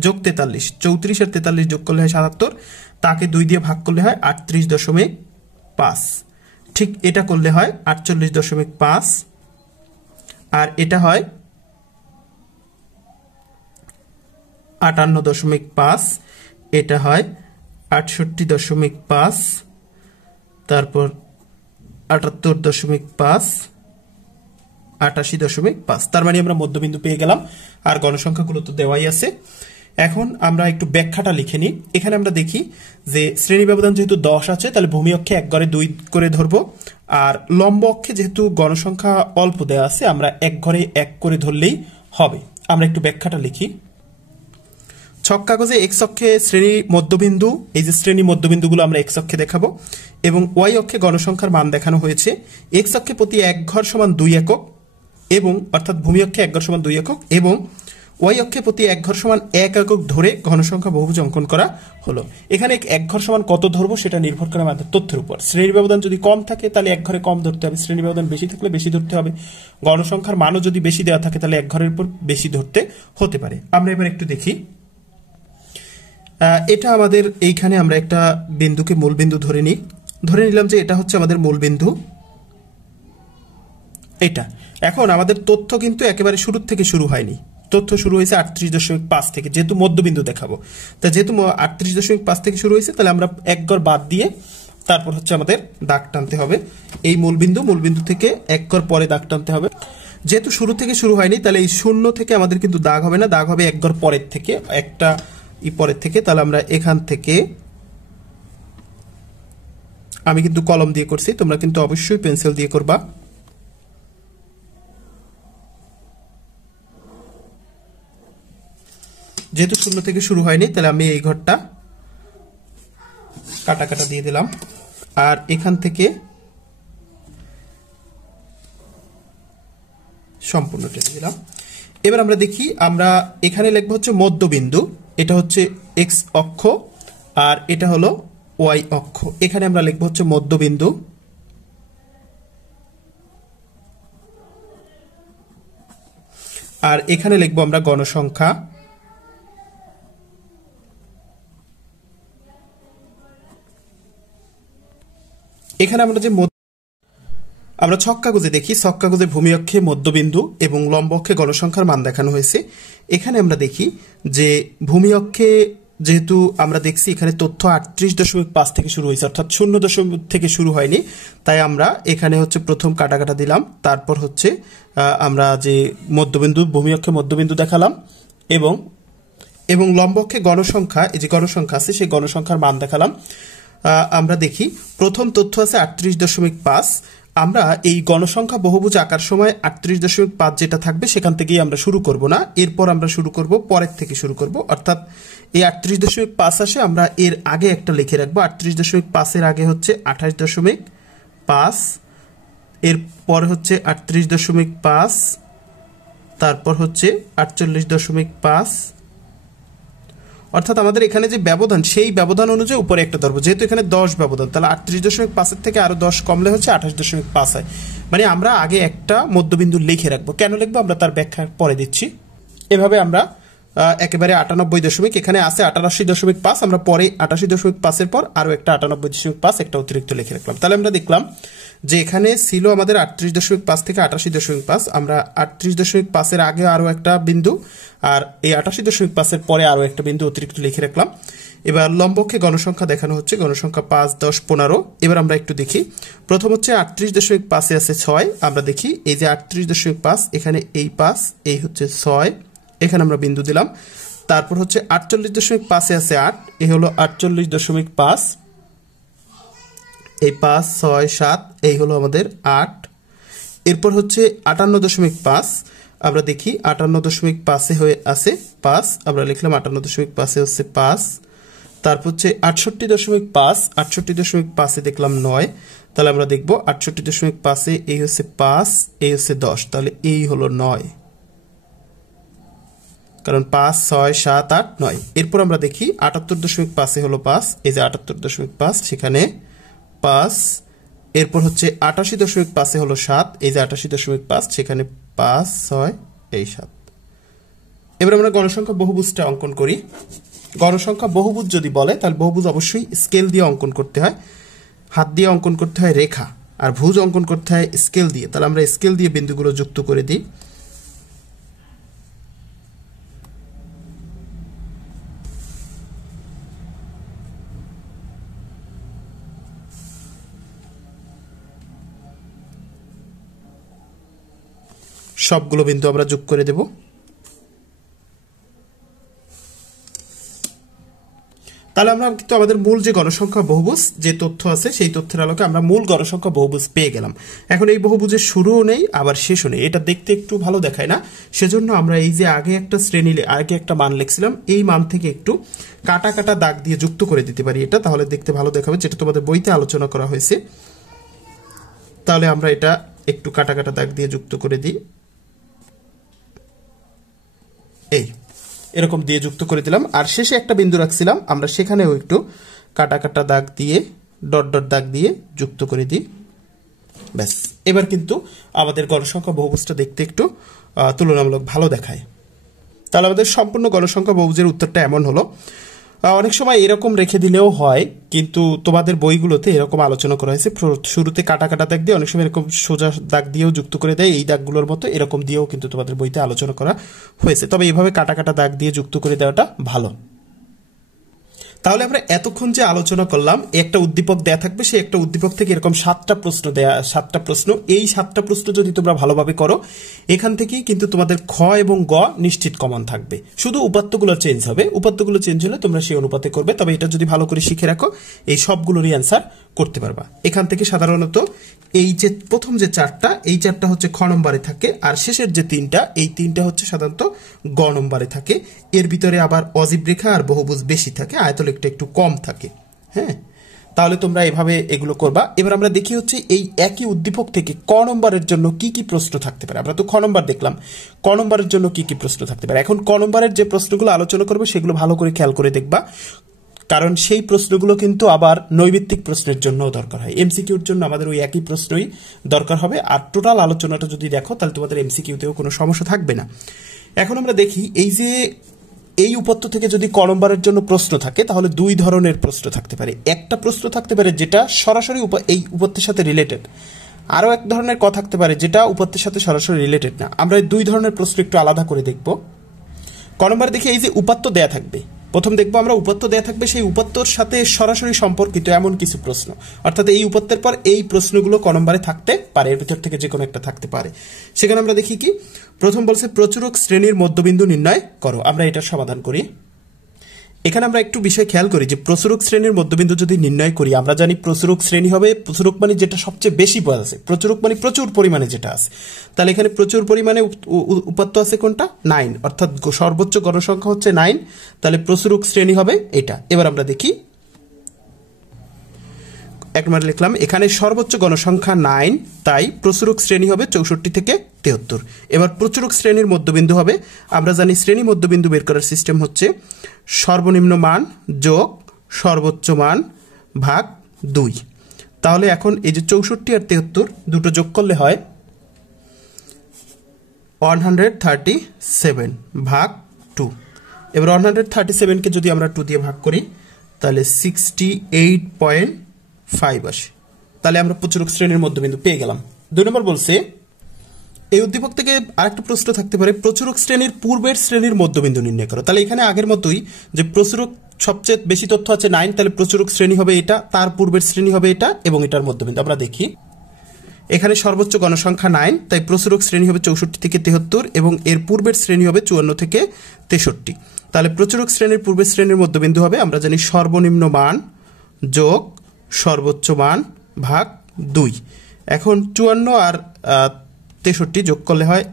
যোগ 43, 34 আর 43 যোগ করলে হয় 77, তাকে 2 দিয়ে ভাগ করলে হয় 38.5। ঠিক এটা করলে হয় 48.5, আর এটা হয় 58.5, এটা হয় 68.5, তারপর 78.5, 88.5। তার মানে আমরা মধ্যবিন্দু পেয়ে গেলাম, আর গণসংখ্যাগুলো তো দেওয়াই আছে। এখন আমরা একটু ব্যাখ্যাটা লিখে নিই। এখানে আমরা দেখি যে শ্রেণী ব্যবধান যেহেতু 10 আছে, তাহলে ভূমি অক্ষে এক ঘরে 2 করে ধরবো, আর লম্ব অক্ষে যেহেতু গণসংখ্যা অল্প দেওয়া আছে, আমরা এক ঘরে 1 করে ধরলেই হবে। আমরা একটু ব্যাখ্যাটা লিখি। ছক কাগজে এক্স অক্ষে শ্রেণী মধ্যবিন্দু, এই যে শ্রেণী মধ্যবিন্দুগুলো আমরা এক্স অক্ষে দেখাবো, এবং ওয়াই অক্ষে গণসংখ্যার মান দেখানো হয়েছে। এক্স অক্ষে প্রতি এক ঘর সমান 2 একক, এবং অর্থাৎ ভূমি অক্ষে এক ঘর সমান 2 একক, এবং ওয়াই অক্ষে প্রতি এক ঘর সমান 1 একক ধরে ঘনসংখ্যা বহুভুজ অঙ্কন করা হলো। এখানে এক ঘর সমান কত ধরবো সেটা নির্ভর করে আমাদের তথ্যের উপর। শ্রেণী ব্যবধান যদি কম থাকে তাহলে এক ঘরে কম ধরতে হবে, শ্রেণী ব্যবধান বেশি থাকলে বেশি ধরতে হবে। গণসংখ্যার মানও যদি বেশি দেওয়া থাকে তাহলে এক ঘরের উপর বেশি ধরতে হতে পারে। আমরা এবার একটু দেখি। এটা আমাদের এইখানে আমরা একটা বিন্দুকে মূল বিন্দু ধরে নিলাম যে এটা হচ্ছে আমাদের মূল বিন্দু। এটা এখন আমাদের তথ্য কিন্তু একেবারে শুরুর থেকে শুরু হয়নি, তথ্য শুরু হয়েছে 38.5 থেকে, যেহেতু মধ্যবিন্দু দেখাবো। তা যেহেতু 38.5 থেকে শুরু হয়েছে, তাহলে আমরা এক ঘর বাদ দিয়ে তারপর হচ্ছে আমাদের দাগ টানতে হবে। এই মূলবিন্দু থেকে এক ঘর পরে দাগ টানতে হবে। যেহেতু শুরু থেকে শুরু হয়নি, তাহলে এই 0 থেকে আমাদের কিন্তু দাগ হবে না, দাগ হবে এক ঘর পরের থেকে, একটা পরের থেকে। তাহলে আমরা এখান থেকে, আমি কিন্তু কলম দিয়ে করছি, তোমরা কিন্তু অবশ্যই পেন্সিল দিয়ে করবা। যেহেতু 0 থেকে শুরু হয়নি, তাহলে আমি এই ঘরটা কাটা কাটা দিয়ে দিলাম, আর এখান থেকে সম্পূর্ণটা দিয়ে দিলাম। এবার আমরা দেখি, আমরা এখানে লিখবো হচ্ছে মধ্যবিন্দু, এটা হচ্ছে এক্স অক্ষ আর এটা হলো ওয়াই অক্ষ। এখানে আমরা লিখবো হচ্ছে মধ্যবিন্দু, আর এখানে লিখবো আমরা গণসংখ্যা। এখানে আমরা ছক কাগজে দেখি, ছক কাগজে ভূমি অক্ষে মধ্যবিন্দু এবং লম্ব অক্ষে গণসংখ্যার মান দেখানো হয়েছে। এখানে আমরা দেখি যে ভূমি অক্ষে যেহেতু আমরা দেখছি এখানে তথ্য 38.5 থেকে শুরু হয়েছে, অর্থাৎ 0 থেকে শুরু হয়নি, তাই আমরা এখানে হচ্ছে প্রথম কাটা কাটা দিলাম। তারপর হচ্ছে আমরা যে মধ্যবিন্দু, ভূমি অক্ষে মধ্যবিন্দু দেখালাম, এবং লম্ব অক্ষে গণসংখ্যা, এই যে গণসংখ্যা আছে সেই গণসংখ্যার মান দেখালাম। আমরা দেখি প্রথম তথ্য আছে 38.5। আমরা এই গণসংখ্যা বহুভুজ আঁকার সময় 38.5 যেটা থাকবে সেখান থেকেই আমরা শুরু করব না, এরপর আমরা শুরু করব পরের থেকে শুরু করব। অর্থাৎ এই 38.5 আসে, আমরা এর আগে একটা লিখে রাখবো। 38.5 এর আগে হচ্ছে 28.5, এরপর হচ্ছে 38.5, তারপর হচ্ছে 48.5। অর্থাৎ আমাদের এখানে যে ব্যবধান, সেই ব্যবধান অনুযায়ী উপরে একটা ধরবো। যেহেতু এখানে 10 ব্যবধান, তাহলে 38.5 থেকে আরো 10 কমলে হচ্ছে 28.5 হয়। মানে আমরা আগে একটা মধ্যবিন্দু লিখে রাখবো। কেন লিখবো আমরা তার ব্যাখ্যা পরে দিচ্ছি। এভাবে আমরা একেবারে 98 এখানে আছে 88.5, আমরা পরে 88.5 এর পর আরো একটা 98.5 একটা অতিরিক্ত লিখে রাখলাম। তাহলে আমরা দেখলাম যে এখানে ছিল আমাদের 38.5 থেকে 88.5, আমরা 38.5 এর আগে আরো একটা বিন্দু, আর এই 88.5 এর পরে আরো একটা বিন্দু অতিরিক্ত লিখে রাখলাম। এবার লম্বকে গণসংখ্যা দেখানো হচ্ছে, গণসংখ্যা 5, 10, 15। এবার আমরা একটু দেখি। প্রথম হচ্ছে 38.5 এ আছে 6, আমরা দেখি এই যে 38.5, এখানে এই 5, এই হচ্ছে 6, এখানে আমরা বিন্দু দিলাম। তারপর হচ্ছে 48.5 এ আছে 8, এই হলো 48.5, এই 5, 6, 7, এই হলো আমাদের 8। এরপর হচ্ছে 58.5, আমরা দেখি 58.5 এ হয়ে আছে 5, আমরা লিখলাম 58.5 এ হচ্ছে 5। তারপর হচ্ছে 68.5, 68.5 এ দেখলাম 9, তাহলে আমরা দেখবো 68.5 এ এই হচ্ছে 5, এই হচ্ছে 10, তাহলে এই হলো 9, কারণ 5, 6, 7, 8, 9। এরপর আমরা দেখি 78.5 এ হলো 5, এই যে 78.5 সেখানে 5। এরপর হচ্ছে 88.5 এ হলো 7, এই যে 88.5 সেখানে 5, 6, এই 7। এবার আমরা গণসংখ্যা বহুভুজটা অঙ্কন করি। গণসংখ্যা বহুভুজ যদি বলে, তাহলে বহুভুজ অবশ্যই স্কেল দিয়ে অঙ্কন করতে হয়, হাত দিয়ে অঙ্কন করতে হয় রেখা, আর ভুজ অঙ্কন করতে হয় স্কেল দিয়ে। তাহলে আমরা স্কেল দিয়ে বিন্দুগুলো যুক্ত করে দিই। সবগুলো বিন্দু আমরা যোগ করে দেব। তাহলে আমরা কিন্তু আমাদের মূল যে গণসংখ্যা বহুভুজ যে তথ্য আছে সেই তথ্যের আলোকে আমরা মূল গণসংখ্যা বহুভুজ পেয়ে গেলাম। এখন এই বহুভুজের শুরুও নেই আবার শেষও নেই, এটা দেখতে একটু ভালো দেখায় না, সেজন্য আমরা এই যে আগে একটা শ্রেণী আগে একটা মান লিখছিলাম এই মান থেকে একটু কাটা কাটা দাগ দিয়ে যুক্ত করে দিতে পারি এটা, তাহলে দেখতে ভালো দেখাবে, যেটা তোমাদের বইতে আলোচনা করা হয়েছে। তাহলে আমরা এটা একটু কাটা কাটা দাগ দিয়ে যুক্ত করে দিই, এই এরকম দিয়ে যুক্ত করে দিলাম। আর শেষে একটা বিন্দু রাখছিলাম আমরা, সেখানেও একটু কাটা কাটা দাগ দিয়ে ডট ডট দাগ দিয়ে যুক্ত করে দিই, ব্যাস। এবার কিন্তু আমাদের গণসংখ্যা বহুভুজটা দেখতে একটু তুলনামূলক ভালো দেখায়। তাহলে আমাদের সম্পূর্ণ গণসংখ্যা বহুভুজের উত্তরটা এমন হলো। অনেক সময় এরকম রেখে দিলেও হয়, কিন্তু তোমাদের বইগুলোতে এরকম আলোচনা করা হয়েছে, শুরুতে কাটা কাটা দাগ দিয়ে, অনেক সময় এরকম সোজা দাগ দিয়েও যুক্ত করে দেয়, এই দাগগুলোর মতো এরকম দিয়েও কিন্তু তোমাদের বইতে আলোচনা করা হয়েছে। তবে এইভাবে কাটা কাটা দাগ দিয়ে যুক্ত করে দেওয়াটা ভালো। তাহলে আমরা এতক্ষণ যে আলোচনা করলাম, একটা উদ্দীপক দেয়া থাকবে, সেই একটা উদ্দীপক থেকে এরকম 7টা প্রশ্ন দেয়া, 7টা প্রশ্ন, এই 7টা প্রশ্ন যদি তোমরা ভালোভাবে করো, এখান থেকেই কিন্তু তোমাদের খ এবং গ নিশ্চিত কমন থাকবে। শুধু উপাত্তগুলো চেঞ্জ হবে, উপাত্তগুলো চেঞ্জ হলে তোমরা সেই অনুপাতে করবে। তবে এটা যদি ভালো করে শিখে রাখো, এই সবগুলোরই অ্যান্সার করতে পারবা। এখান থেকে সাধারণত এই যে প্রথম যে 4টা, এই 4টা হচ্ছে খ নম্বরে থাকে, আর শেষের যে 3টা, এই 3টা হচ্ছে সাধারণত গ নম্বরে থাকে। এর ভিতরে আবার অজীব রেখা আর বহুভুজ বেশি থাকে, আয়তলেখটা একটু কম থাকে। হ্যাঁ, তাহলে তোমরা এভাবে এগুলো করবা। এবার আমরা দেখি হচ্ছে এই একই উদ্দীপক থেকে ক নম্বরের জন্য কি কি প্রশ্ন থাকতে পারে। আমরা তো খ নম্বর দেখলাম, ক নম্বরের জন্য কি কি প্রশ্ন থাকতে পারে। এখন ক নম্বরের যে প্রশ্নগুলো আলোচনা করবো সেগুলো ভালো করে খেয়াল করে দেখবা, কারণ সেই প্রশ্নগুলো কিন্তু আবার নৈবিত্তিক প্রশ্নের জন্য দরকার হয়। এমসিকিউর জন্য আমাদের ওই একই প্রশ্নই দরকার হবে। আর টোটাল আলোচনাটা যদি দেখো, তাহলে তোমাদের এমসিকিউতেও কোনো সমস্যা থাকবে না। এখন আমরা দেখি এই যে এই উপাত্ত থেকে যদি ক নম্বরের জন্য প্রশ্ন থাকে, তাহলে দুই ধরনের প্রশ্ন থাকতে পারে। একটা প্রশ্ন থাকতে পারে যেটা সরাসরি এই উপাত্তের সাথে রিলেটেড, আরও এক ধরনের ক থাকতে পারে যেটা উপাত্তের সাথে সরাসরি রিলেটেড না। আমরা এই দুই ধরনের প্রশ্ন একটু আলাদা করে দেখব। ক নম্বরে দেখি এই যে উপাত্ত দেয়া থাকবে, প্রথম দেখবো আমরা উপাত্ত দেয়া থাকবে, সেই উপাত্তর সাথে সরাসরি সম্পর্কিত এমন কিছু প্রশ্ন, অর্থাৎ এই উপাত্তের পর এই প্রশ্নগুলো ক নম্বরে থাকতে পারে, এর ভিতর থেকে যে কোনো একটা থাকতে পারে। সেখানে আমরা দেখি কি, প্রথম বলছে প্রচুরক শ্রেণীর মধ্যবিন্দু নির্ণয় করো। আমরা এটার সমাধান করি। এখানে আমরা একটু বিষয় খেয়াল করি যে প্রচুরক শ্রেণীর মধ্যবিন্দু যদি নির্ণয় করি, আমরা জানি প্রচুরক শ্রেণী হবে, প্রচুরক মানে যেটা সবচেয়ে বেশি পাওয়া আছে, প্রচুরক মানে প্রচুর পরিমাণে যেটা আছে। তাহলে এখানে প্রচুর পরিমাণে উপাত্ত আছে কোনটা, 9, অর্থাৎ সর্বোচ্চ গণসংখ্যা হচ্ছে 9, তাহলে প্রচুরক শ্রেণী হবে এটা। এবার আমরা দেখি, একবার লিখলাম এখানে সর্বোচ্চ গণসংখ্যা 9, তাই প্রচুরক শ্রেণী হবে 64 থেকে 73। এবার প্রচুরক শ্রেণীর মধ্যবিন্দু হবে, আমরা জানি শ্রেণী মধ্যবিন্দু বের করার সিস্টেম হচ্ছে সর্বনিম্ন মান যোগ সর্বোচ্চ মান ভাগ 2। তাহলে এখন এই যে 64 আর 73 দুটো যোগ করলে হয় 137 ভাগ 2। এবার 137কে যদি আমরা 2 দিয়ে ভাগ করি, তাহলে 68.5 আসে। তাহলে আমরা প্রচুরক শ্রেণীর মধ্যবিন্দু পেয়ে গেলাম। 2 নম্বর বলছে এই উদ্দীপক থেকে আরেকটা প্রশ্ন থাকতে পারে, প্রচুরক শ্রেণীর পূর্বের শ্রেণীর মধ্যবিন্দু নির্ণয় করো। তাহলে এখানে আগের মতোই যে প্রচুরক সবচেয়ে বেশি তথ্য আছে 9, তাহলে প্রচুরক শ্রেণী হবে এটা, তার পূর্বের শ্রেণী হবে এটা, এবং এটার মধ্যবিন্দু। আমরা দেখি এখানে সর্বোচ্চ গণসংখ্যা 9, তাই প্রচুরক শ্রেণী হবে 64 থেকে 73, এবং এর পূর্বের শ্রেণী হবে 54 থেকে 63। তাহলে প্রচুরক শ্রেণীর পূর্বের শ্রেণীর মধ্যবিন্দু হবে, আমরা জানি সর্বনিম্ন মান যোগ সর্বোচ্চ মান ভাগ 2। এখন 54 আর 63 যোগ করলে হয়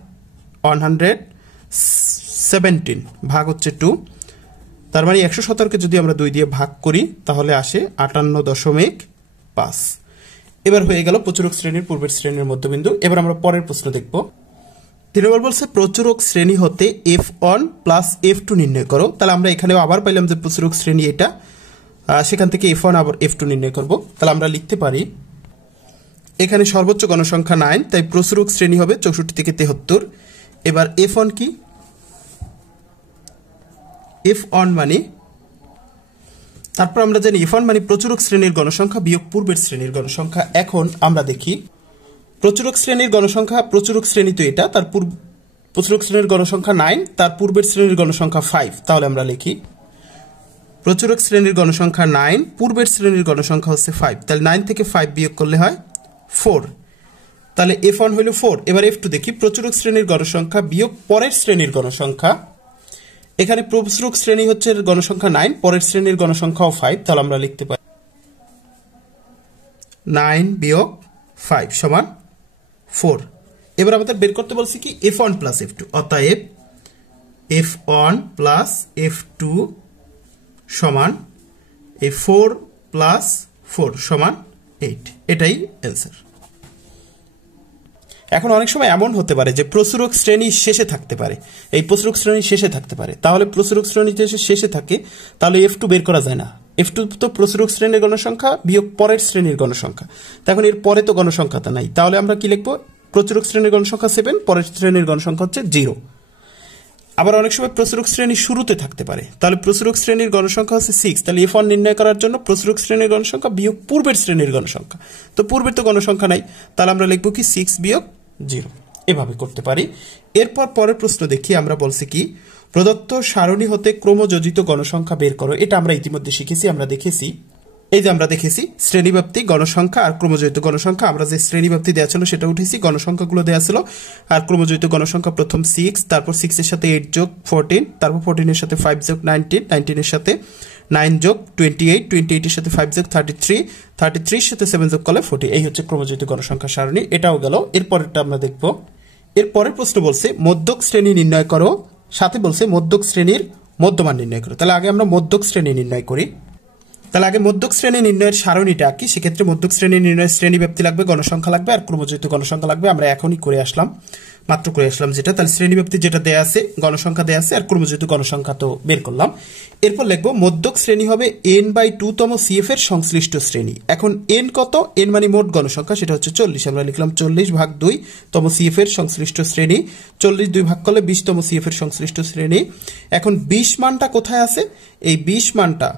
117 ভাগ হচ্ছে 2। তার মানে 117কে যদি আমরা 2 দিয়ে ভাগ করি, তাহলে আসে 58.5। এবার হয়ে গেল প্রচুরক শ্রেণীর পূর্বের শ্রেণীর মধ্যবিন্দু। এবার আমরা পরের প্রশ্ন দেখব। 3 নম্বর বলছে প্রচুরক শ্রেণী হতে F1 প্লাস F2 নির্ণয় করো। তাহলে আমরা এখানেও আবার পাইলাম যে প্রচুরক শ্রেণী এটা, সেখান থেকে F1 আবার F2 নির্ণয় করব। তাহলে আমরা লিখতে পারি এখানে সর্বোচ্চ গণসংখ্যা 9, তাই প্রচুরক শ্রেণী হবে 64 থেকে 73। এবার F1 কি, F1 মানে, তারপর আমরা জানি F1 মানে প্রচুরক শ্রেণীর গণসংখ্যা বিয়োগ পূর্বের শ্রেণীর গণসংখ্যা। এখন আমরা দেখি প্রচুরক শ্রেণীর গণসংখ্যা, প্রচুরক শ্রেণী তো এটা, তার প্রচুরক শ্রেণীর গণসংখ্যা 9, তার পূর্বের শ্রেণীর গণসংখ্যা 5। তাহলে আমরা লিখি প্রচুরক শ্রেণীর গণসংখ্যা 9, পূর্বের শ্রেণীর গণসংখ্যা হচ্ছে 5, তাহলে 9 থেকে 5 বিয়োগ করলে হয় 4। তাহলে F1 হইল 4। এবার F2 দেখি প্রচুরক শ্রেণীর গণসংখ্যা বিয়োগ পরের শ্রেণীর গণসংখ্যা, এখানে প্রসরক শ্রেণী হচ্ছে গণসংখ্যা 9, পরের শ্রেণীর গণসংখ্যাও 5, তাহলে আমরা লিখতে পারি 9 বিয়োগ 5 সমান 4। এবার আমাদের বের করতে বলছি কি f1 প্লাস f2, অতএব f1 প্লাস f2 সমান f4 প্লাস 4 সমান 8, এটাই অ্যান্সার। এখন অনেক সময় এমন হতে পারে যে প্রসরক শ্রেণী শেষে থাকতে পারে, এই প্রসরক শ্রেণী শেষে থাকতে পারে, তাহলে প্রসরক শ্রেণী যে শেষে থাকে তাহলে f2 বের করা যায় না। f2 তো প্রসরক শ্রেণীর গণসংখ্যা বিয়োগ পরের শ্রেণীর গণসংখ্যা, এখন এর পরে তো গণসংখ্যাটা নাই, তাহলে আমরা কি লিখবো? প্রসরক শ্রেণীর গণসংখ্যা 7, পরের শ্রেণীর গণসংখ্যা হচ্ছে 0। আবার অনেক সময় প্রসরক শ্রেণী শুরুতে থাকতে পারে, তাহলে প্রসরক শ্রেণীর গণসংখ্যা হচ্ছে 6, তাহলে f1 নির্ণয় করার জন্য প্রসরক শ্রেণীর গণসংখ্যা বিয়োগ পূর্বের শ্রেণীর গণসংখ্যা, তো পূর্বের তো গণসংখ্যা নাই, তাহলে আমরা লিখবো কি 6 বিয়োগ 0, এভাবে করতে পারি। এরপর পরের প্রশ্ন দেখি, আমরা বলছি কি প্রদত্ত সারণী হতে ক্রমযোজিত গণসংখ্যা বের করো। এটা আমরা ইতিমধ্যে শিখেছি, আমরা দেখেছি, এই যে আমরা দেখেছি শ্রেণীব্যাপ্তি গণসংখ্যা আর ক্রমযোজিত গণসংখ্যা। আমরা যে শ্রেণীব্যাপ্তি দেওয়া ছিল সেটা উঠেছি, গণসংখ্যাগুলো দেওয়া ছিল, আর ক্রমযোজিত গণসংখ্যা প্রথম 6, তারপর 6 এর সাথে 8 যোগ 14, তারপর 14 এর সাথে 5 যোগ 19, 19 এর সাথে 9 যোগ 28, 28 এর সাথে 5 যোগ 33, 33 এর সাথে 7 যোগ করলে 40, এই হচ্ছে ক্রমযোজিত গণসংখ্যা সারণী। এটাও গেল। এরপরেরটা আমরা দেখব। এর পরের প্রশ্ন বলছে মধ্যক শ্রেণী নির্ণয় করো, সাথে বলছে মধ্যক শ্রেণীর মধ্যমান নির্ণয় করো। তাহলে আগে আমরা মধ্যক শ্রেণী নির্ণয় করি। তাহলে আগে মধ্যক শ্রেণী নির্ণয়ের সারণীটা কি? সেক্ষেত্রে মধ্যক শ্রেণী নির্ণয়ের শ্রেণী ব্যাপ্তি লাগবে, গণসংখ্যা লাগবে, আর ক্রমযোজিত গণসংখ্যা লাগবে। আমরা এখনই করে আসলাম, মাত্র করে আসলাম যেটা। তাহলে শ্রেণী ব্যাপ্তি যেটা দেয়া আছে, গণসংখ্যা দেয়া আছে, আর ক্রমযোজিত গণসংখ্যা তো বের করলাম। এরপর লিখবো মধ্যক শ্রেণী হবে n/2 তম CF এর সংশ্লিষ্ট শ্রেণী। এখন n কত? n মানে মোট গণসংখ্যা, সেটা হচ্ছে 40। আমরা লিখলাম 40 ভাগ 2 তম CF এর সংশ্লিষ্ট শ্রেণী। 40 2 ভাগ করলে 20 তম CF এর সংশ্লিষ্ট শ্রেণী। এখন 20 মানটা কোথায় আছে? এই 20 মানটা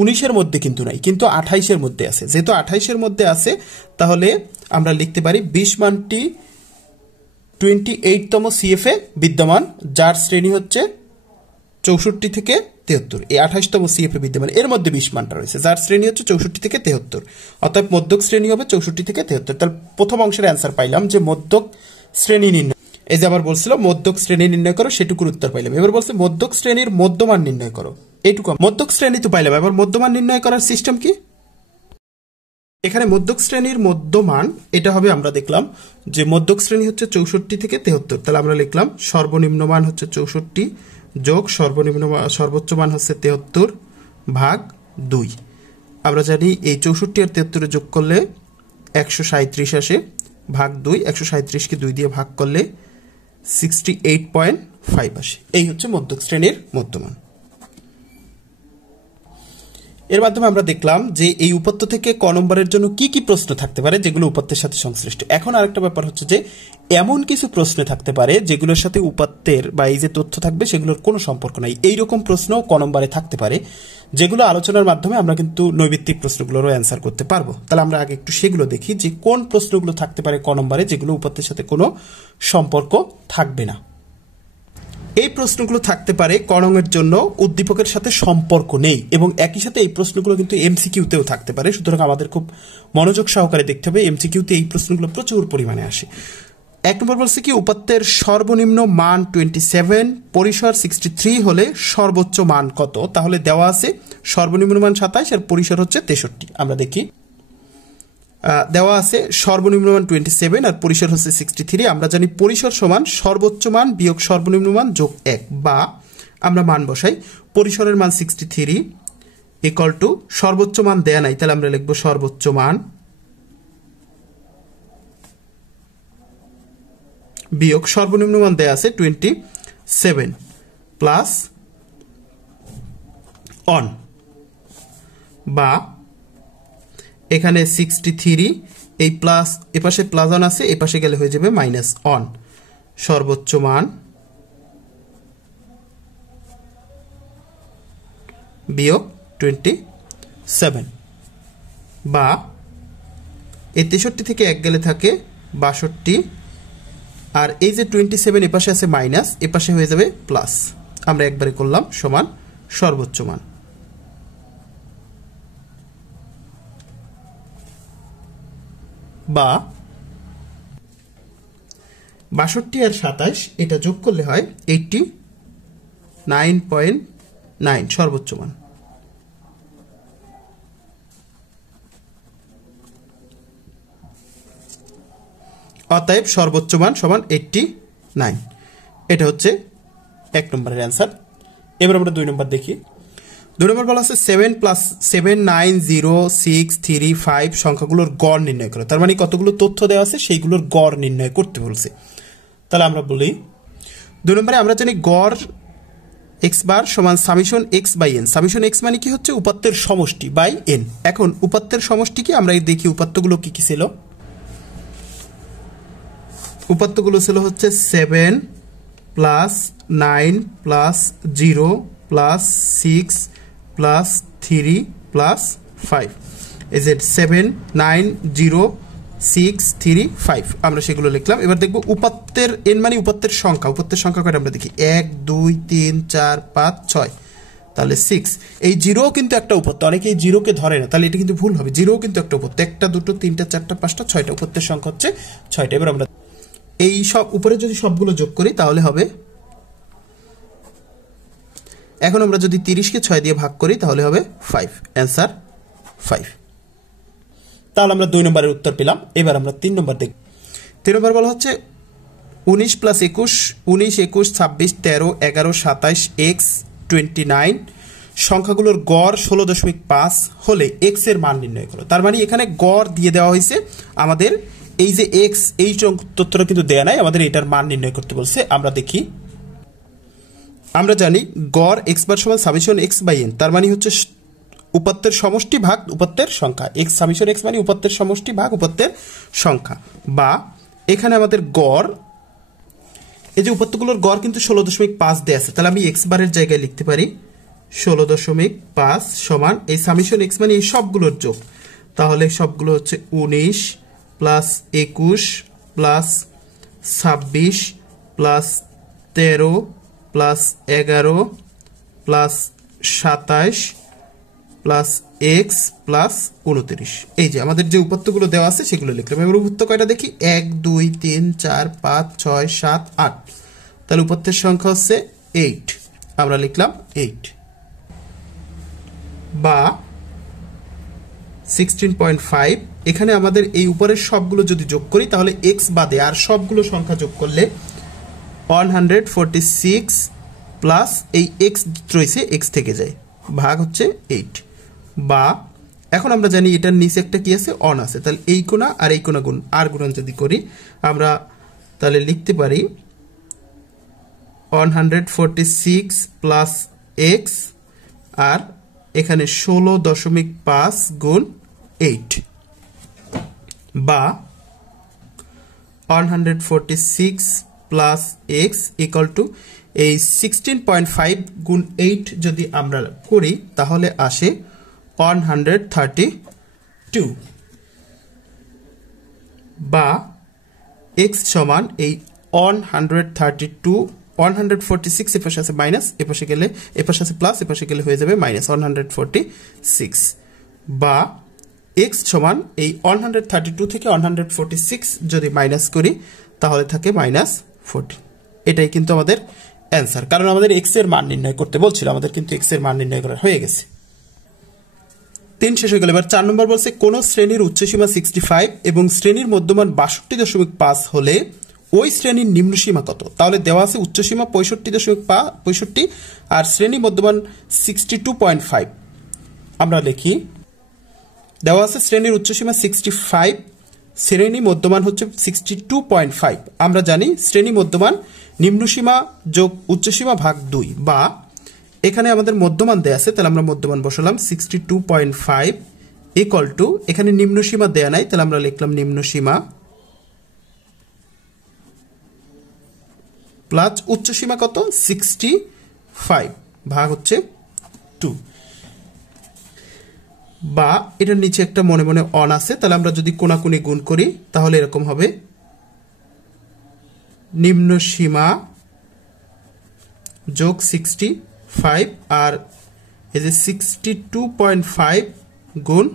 19 এর মধ্যে কিন্তু নাই, কিন্তু 28 এর মধ্যে আছে। যেহেতু 28 এর মধ্যে আছে, তাহলে আমরা লিখতে পারি 20 মানটি 28 তম CF এ বিদ্যমান, যার শ্রেণী হচ্ছে 64 থেকে 73। এই 28 তম CF এ বিদ্যমান, এর মধ্যে 20 মানটা রয়েছে, যার শ্রেণী হচ্ছে 64 থেকে 73। অর্থাৎ মধ্যক শ্রেণী হবে 64 থেকে 73। তাহলে প্রথম অংশের অ্যান্সার পাইলাম যে মধ্যক শ্রেণী নির্ণয়। এই যে আবার বলছিল মধ্যক শ্রেণী নির্ণয় করো, সেটুকুর উত্তর পাইলাম। এবার বলছে মধ্যক শ্রেণীর মধ্যমান নির্ণয় করো, এইটুকু মধ্যক শ্রেণী তো পাইলাম। এবার মধ্যমান নির্ণয় করার সিস্টেম কি? এখানে মধ্যক শ্রেণীর মধ্যমান এটা হবে, আমরা দেখলাম যে মধ্যক শ্রেণী হচ্ছে 64 থেকে 73। তাহলে আমরা লিখলাম সর্বনিম্ন মান হচ্ছে 64 যোগ সর্বোচ্চ মান হচ্ছে 73 ভাগ 2। আমরা জানি এই 64 আর 73 যোগ করলে 137 আসে, ভাগ 2, 137কে 2 দিয়ে ভাগ করলে 68.5 আসে। এই হচ্ছে মধ্যক শ্রেণীর মধ্যমান। এর মাধ্যমে আমরা দেখলাম যে এই উপাত্ত থেকে ক নম্বরের জন্য কি কি প্রশ্ন থাকতে পারে যেগুলো উপাত্তের সাথে সংশ্লিষ্ট। এখন আরেকটা ব্যাপার হচ্ছে যে এমন কিছু প্রশ্ন থাকতে পারে যেগুলোর সাথে উপাত্তের বা এই যে তথ্য থাকবে সেগুলোর কোনো সম্পর্ক নাই। এইরকম প্রশ্নও ক নম্বরে থাকতে পারে, যেগুলো আলোচনার মাধ্যমে আমরা কিন্তু নৈবিত্তিক প্রশ্নগুলোরও অ্যান্সার করতে পারবো। তাহলে আমরা আগে একটু সেগুলো দেখি যে কোন প্রশ্নগুলো থাকতে পারে ক নম্বরে যেগুলো উপাত্তের সাথে কোনো সম্পর্ক থাকবে না। এই প্রশ্নগুলো থাকতে পারে ক নংয়ের জন্য উদ্দীপকের সাথে সম্পর্ক নেই, এবং একই সাথে এই প্রশ্নগুলো কিন্তু এমসিকিউতেও থাকতে পারে। সুতরাং আমাদের খুব মনোযোগ সহকারে দেখতে হবে, এমসিকিউতে এই প্রশ্নগুলো প্রচুর পরিমাণে আসে। 1 নম্বর বলছে কি উপাত্তের সর্বনিম্ন মান 27, পরিসর 63 হলে সর্বোচ্চ মান কত? তাহলে দেওয়া আছে সর্বনিম্ন মান 27 আর পরিসর হচ্ছে 63। আমরা দেখি দেওয়া আছে সর্বনিম্ন মান 27 আর পরিসর হচ্ছে 63। আমরা জানি পরিসর সমান সর্বোচ্চ মান বিয়োগ সর্বনিম্ন মান যোগ 1, বা আমরা মান বসাই পরিসরের মান 63 ইকুয়াল টু সর্বোচ্চ মান দেয়া নাই, তাহলে আমরা লিখব সর্বোচ্চ মান বিয়োগ সর্বনিম্ন মান দেয়া আছে 27 প্লাস অন, বা এখানে 63 এই প্লাস এপাশে প্লাস অন আছে, এপাশে গেলে হয়ে যাবে মাইনাস অন। সর্বোচ্চ মান বিয়োগ 27, বা এই 63 থেকে 1 গেলে থাকে 62, আর এই যে 27 এপাশে আছে মাইনাস, এপাশে হয়ে যাবে প্লাস। আমরা একবারে করলাম সমান সর্বোচ্চ মান, বা 62 আর 27 এটা যোগ করলে হয় 84। 9.9 সর্বোচ্চ মান। অতএব সর্বোচ্চ মান সমান 89। এটা হচ্ছে 1 নম্বরের অ্যান্সার। এবার আমরা 2 নম্বর দেখি। 2 নম্বর বলা আছে 7 + 7 9 0 6 3 5 সংখ্যাগুলোর গড় নির্ণয় করো। তার মানে কতগুলো তথ্য দেওয়া আছে সেইগুলোর গড় নির্ণয় করতে বলছে। তাহলে আমরা বলি 2 নম্বরে আমরা জানি গড় x বার সমান summation x by n। Summation x মানে কি হচ্ছে উপাত্তের সমষ্টি বাই n। এখন উপাত্তের সমষ্টি কি আমরা দেখি উপাত্তগুলো কি কি ছিল। উপাত্তগুলো ছিল হচ্ছে 7 + 9 + 0 + 6 + 3 + 5। ইজ ইট 7 9 0 6 3 5 আমরা সেগুলো লিখলাম। এবার দেখব উপাত্তের n মানে উপাত্তের সংখ্যা। উপাত্তের সংখ্যা কয়টা আমরা দেখি 1 2 3 4 5 6। তাহলে 6। এই 0 কিন্তু একটা উপাত্ত। অনেকে এই 0 কে ধরে না, তাহলে এটা কিন্তু ভুল হবে। 0 কিন্তু একটা উপাত্ত। 1টা 2টো 3টা 4টা 5টা 6টা উপাত্তের সংখ্যা হচ্ছে 6টা। এবার আমরা এই সব উপরে যদি সবগুলো যোগ করি তাহলে হবে, এখন আমরা যদি 30 কে 6 দিয়ে ভাগ করি তাহলে হবে 5। অ্যান্সার 5। তাহলে আমরা 2 নম্বরের উত্তর পেলাম। এবার আমরা 3 নম্বর দেখব। 3 নম্বর বলা হচ্ছে 19 + 21 19 21 26 13 11 27 x 29 সংখ্যাগুলোর গড় 16.5 হলে x এর মান নির্ণয় করো। তার মানে এখানে গড় দিয়ে দেওয়া হয়েছে আমাদের। এই যে x এই তথ্যটা কিন্তু দেয়া নাই, আমাদের এটার মান নির্ণয় করতে বলছে। আমরা দেখি, আমরা জানি গড় x বার সমান সামেশন x বাই n। তার মানে হচ্ছে উপাত্তের সমষ্টি ভাগ উপাত্তের সংখ্যা। x সামেশন x মানে উপাত্তের সমষ্টি ভাগ উপাত্তের সংখ্যা। বা এখানে আমাদের গড়, এই যে উপাত্তগুলোর গড় কিন্তু 16.5 দেয়া আছে। তাহলে আমি x বারের জায়গায় লিখতে পারি 16.5 সমান এই সামেশন x মানে এই সবগুলোর যোগ। তাহলে সবগুলো হচ্ছে 19 + 21 + 26 + 13 + 11 + 27 + x + 29। এই যে আমাদের যে উপাত্তগুলো দেওয়া আছে সেগুলো লিখলাম। এবার উপাত্ত কয়টা দেখি 1 2 3 4 5 6 7 8। তাহলে উপাত্তের সংখ্যা হচ্ছে 8। আমরা লিখলাম 8। বা 16.5 এখানে আমাদের এই উপরের সবগুলো যদি যোগ করি তাহলে x বাদে আর সবগুলো সংখ্যা যোগ করলে 146 প্লাস এই x রয়েছে x থেকে যায়, ভাগ হচ্ছে 8। বা এখন আমরা জানি এটার নিচে একটা কি আছে অন আছে। তাহলে এই কোণা আর এই কোণা গুণ আর গুণন যদি করি আমরা তাহলে লিখতে পারি 146 প্লাস x আর এখানে 16.5 গুণ 8। বা 146 প্লাস x ইকুয়াল টু এই 16.5 গুণ 8 যদি আমরা করি তাহলে আসে 132। বা x সমান এই 132 146 এপাশে আছে মাইনাস, এপাশে গেলে এপাশে আছে প্লাস, এপাশে গেলে হয়ে যাবে মাইনাস 146। বা x সমান এই 132 থেকে 146 যদি মাইনাস করি তাহলে থাকে -40। এটাই কিন্তু আমাদের অ্যান্সার, কারণ আমাদের x এর মান নির্ণয় করতে বলছিল, আমাদের কিন্তু x এর মান নির্ণয় করা হয়ে গেছে। 3 শেষ হয়ে গেল। এবার 4 নম্বর বলছে কোন শ্রেণীর উচ্চসীমা 65 এবং শ্রেণীর মধ্যমান 62.5 হলে ওই শ্রেণীর নিম্নসীমা কত। তাহলে দেওয়া আছে উচ্চসীমা 65.65 আর শ্রেণী মধ্যমান 62.5। আমরা লিখি, দেওয়া আছে শ্রেণীর উচ্চসীমা 65, শ্রেণী মধ্যমান হচ্ছে 62.5। আমরা জানি শ্রেণী মধ্যমান নিম্নসীমা যোগ উচ্চসীমা ভাগ 2। বা এখানে আমাদের মধ্যমান দেয়া আছে, তাহলে আমরা মধ্যমান বসালাম 62.5 ইকুয়াল টু, এখানে নিম্নসীমা দেয়া নাই তাহলে আমরা লিখলাম নিম্নসীমা প্লাস উচ্চসীমা কত 65 ভাগ হচ্ছে 2। বা এটার নিচে একটা মনে মনে অন আছে, তাহলে আমরা যদি কোণাকুণি গুণ করি তাহলে এরকম হবে নিম্নসীমা যোগ 65 আর এই যে 62.5 গুণ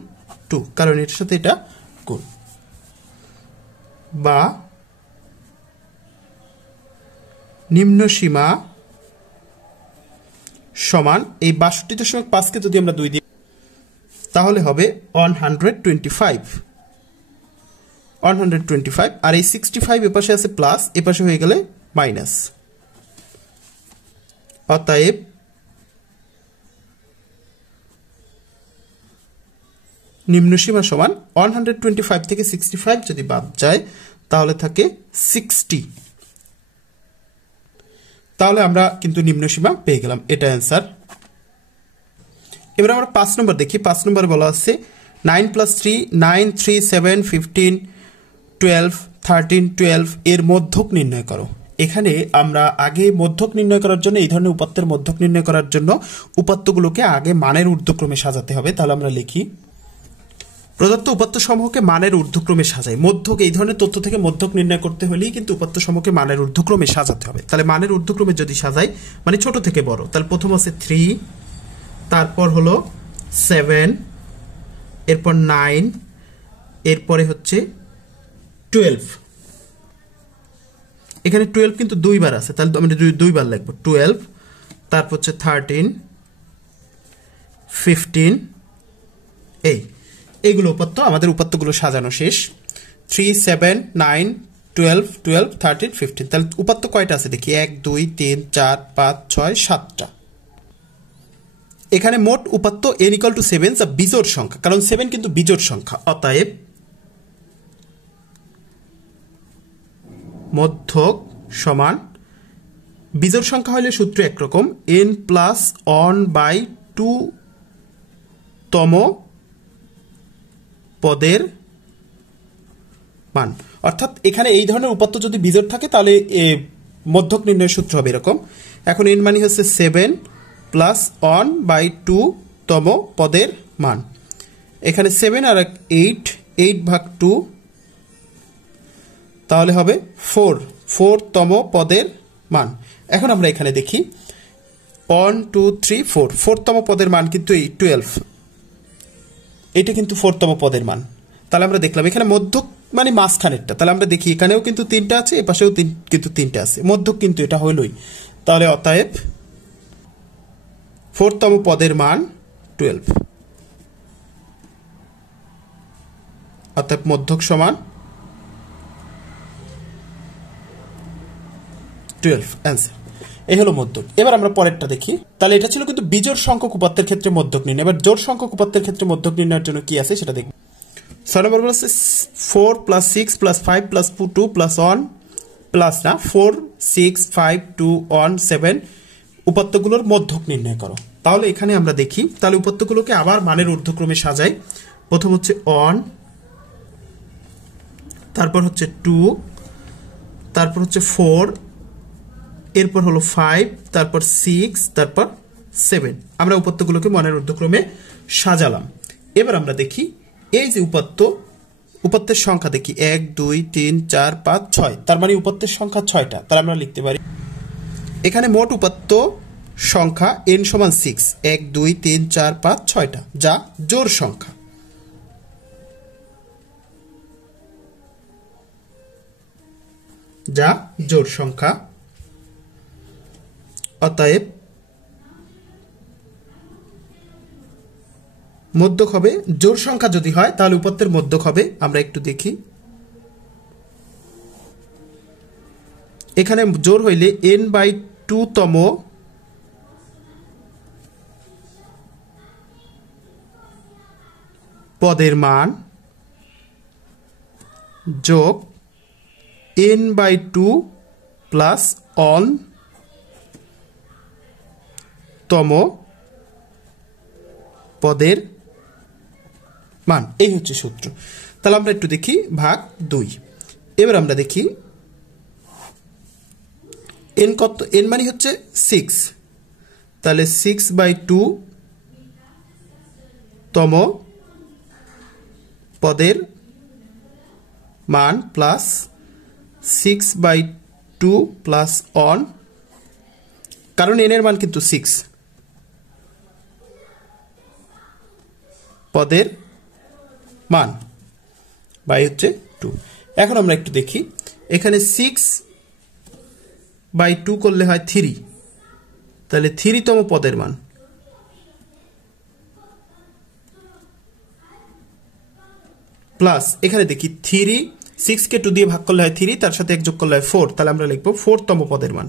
2, কারণ এটার সাথে এটা গুণ। বা নিম্নসীমা সমান এই ৬২.৫ কে যদি আমরা 2 দিই তাহলে হবে 125 আর এই 65 এপাশে আছে প্লাস, এপাশে হয়ে গেলে মাইনাস। অতএব নিম্নসীমা সমান 125 থেকে 65 যদি বাদ যায় তাহলে থাকে 60। তাহলে আমরা কিন্তু নিম্নসীমা পেয়ে গেলাম, এটা অ্যান্সার। এবার আমরা 5 নম্বর দেখি। 5 নম্বরে বলা আছে 9 + 3 9 3 7 15 12 13 12 এর মধ্যক নির্ণয় করো। এখানে আমরা আগে মধ্যক নির্ণয় করার জন্য, এই ধরনের উপাত্তের মধ্যক নির্ণয় করার জন্য উপাত্তগুলোকে আগে মানের ঊর্ধ্বক্রমে সাজাতে হবে। তাহলে আমরা লিখি প্রদত্ত উপাত্ত সমূহকে মানের ঊর্ধ্বক্রমে সাজাই। মধ্যক, এই ধরনের তথ্য থেকে মধ্যক নির্ণয় করতে হলেই কিন্তু উপাত্ত সমূহকে মানের ঊর্ধ্বক্রমে সাজাতে হবে। তাহলে মানের ঊর্ধ্বক্রমে যদি সাজাই, মানে ছোট থেকে বড়, তাহলে প্রথম আছে 3, তারপর হলো 7, এরপর 9, এরপরে হচ্ছে 12। এখানে 12 কিন্তু 2 বার আছে, তাহলে আমরা 2 বার লিখব। 12, তারপর হচ্ছে 13, 15, এইগুলো উপাত্ত। আমাদের উপাত্তগুলো সাজানো শেষ। 3 7 9 12 12 13 15। তাহলে উপাত্ত কয়টা আছে দেখি, 1 2 3 4 5 6 7টা। এখানে মোট উপাত্ত n = 7 যা বিজোড় সংখ্যা, কারণ 7 কিন্তু বিজোড় সংখ্যা। অতএব মধ্যক সমান, বিজোড় সংখ্যা হলে সূত্র একরকম, n + 1/2 তম পদের মান। অর্থাৎ এখানে এই ধরনের উপাত্ত যদি বিজোড় থাকে তাহলে মধ্যক নির্ণয়ের সূত্র হবে এরকম। এখন n মানে হচ্ছে 7 + 1/2 তম পদের মান। এখানে 7 আর 8/2, তাহলে হবে 4 তম পদের মান। এখন আমরা এখানে দেখি 1 2 3 4 তম পদের মান কিন্তু এই 12, এটা কিন্তু 4 তম পদের মান। তাহলে আমরা দেখলাম এখানে মধ্যক মানে মাঝখানেরটা। তাহলে আমরা দেখি এখানেও কিন্তু 3টা আছে, এপাশেও কিন্তু 3টা আছে, মধ্যক কিন্তু এটা হলোই। তাহলে অতএব 4 তম পদের মান 12। অতএব মধ্যক সমান 12, অ্যান্সার। এই হলো মধ্যক। এবার আমরা পরেরটা দেখি। তাহলে এটা ছিল কিন্তু বিজোড় সংখ্যক উপাত্তের ক্ষেত্রে মধ্যক নির্ণয়। এবার জোড় সংখ্যক উপাত্তের ক্ষেত্রে মধ্যক নির্ণয়ের জন্য কি আছে সেটা দেখি। 6 নম্বর বলছে 4 + 6 + 5 + 2 + 1 প্লাস না 4 6 5 2 1 7 উপাত্তগুলোর মধ্যক নির্ণয় করো। তাহলে এখানে আমরা দেখি, তাহলে উপাত্তগুলোকে আবার মানের ঊর্ধ্বক্রমে সাজাই। প্রথম হচ্ছে 1, তারপর হচ্ছে 2, তারপর হচ্ছে 4, এরপর হলো 5, তারপর 6, তারপর 7। আমরা উপাত্তগুলোকে মানের ঊর্ধ্বক্রমে সাজালাম। এবার আমরা দেখি এই যে উপাত্তের সংখ্যা দেখি 1 2 3 4 5 6, তার মানে উপাত্তের সংখ্যা 6টা। তাহলে আমরা লিখতে পারি এখানে মোট উপাত্ত সংখ্যা n = 6, 1 2 3 4 5 6টা, যা জোড় সংখ্যা। অতএব মধ্যক হবে, জোড় সংখ্যা যদি হয় তাহলে উপাত্তের মধ্যক হবে। আমরা একটু দেখি, এখানে জোড় হইলে n/2 তম পদের মান যোগ n/2 + 1 তম পদের মান, এই হচ্ছে সূত্র। তাহলে আমরা একটু দেখি ভাগ 2। এবার আমরা দেখি n কত, n মানে হচ্ছে 6, তাহলে 6/2 তম পদের মান প্লাস 6/2 + 1, কারণ n এর মান কিন্তু 6, পদের মান বাই হচ্ছে 2। এখন আমরা একটু দেখি, এখানে 6/2 করলে হয় 3, তাহলে 3তম পদের মান প্লাস এখানে দেখি 6 কে 2 দিয়ে ভাগ করলে হয় 3, তার সাথে 1 যোগ করলে হয় 4, তাহলে আমরা লিখব 4তম পদের মান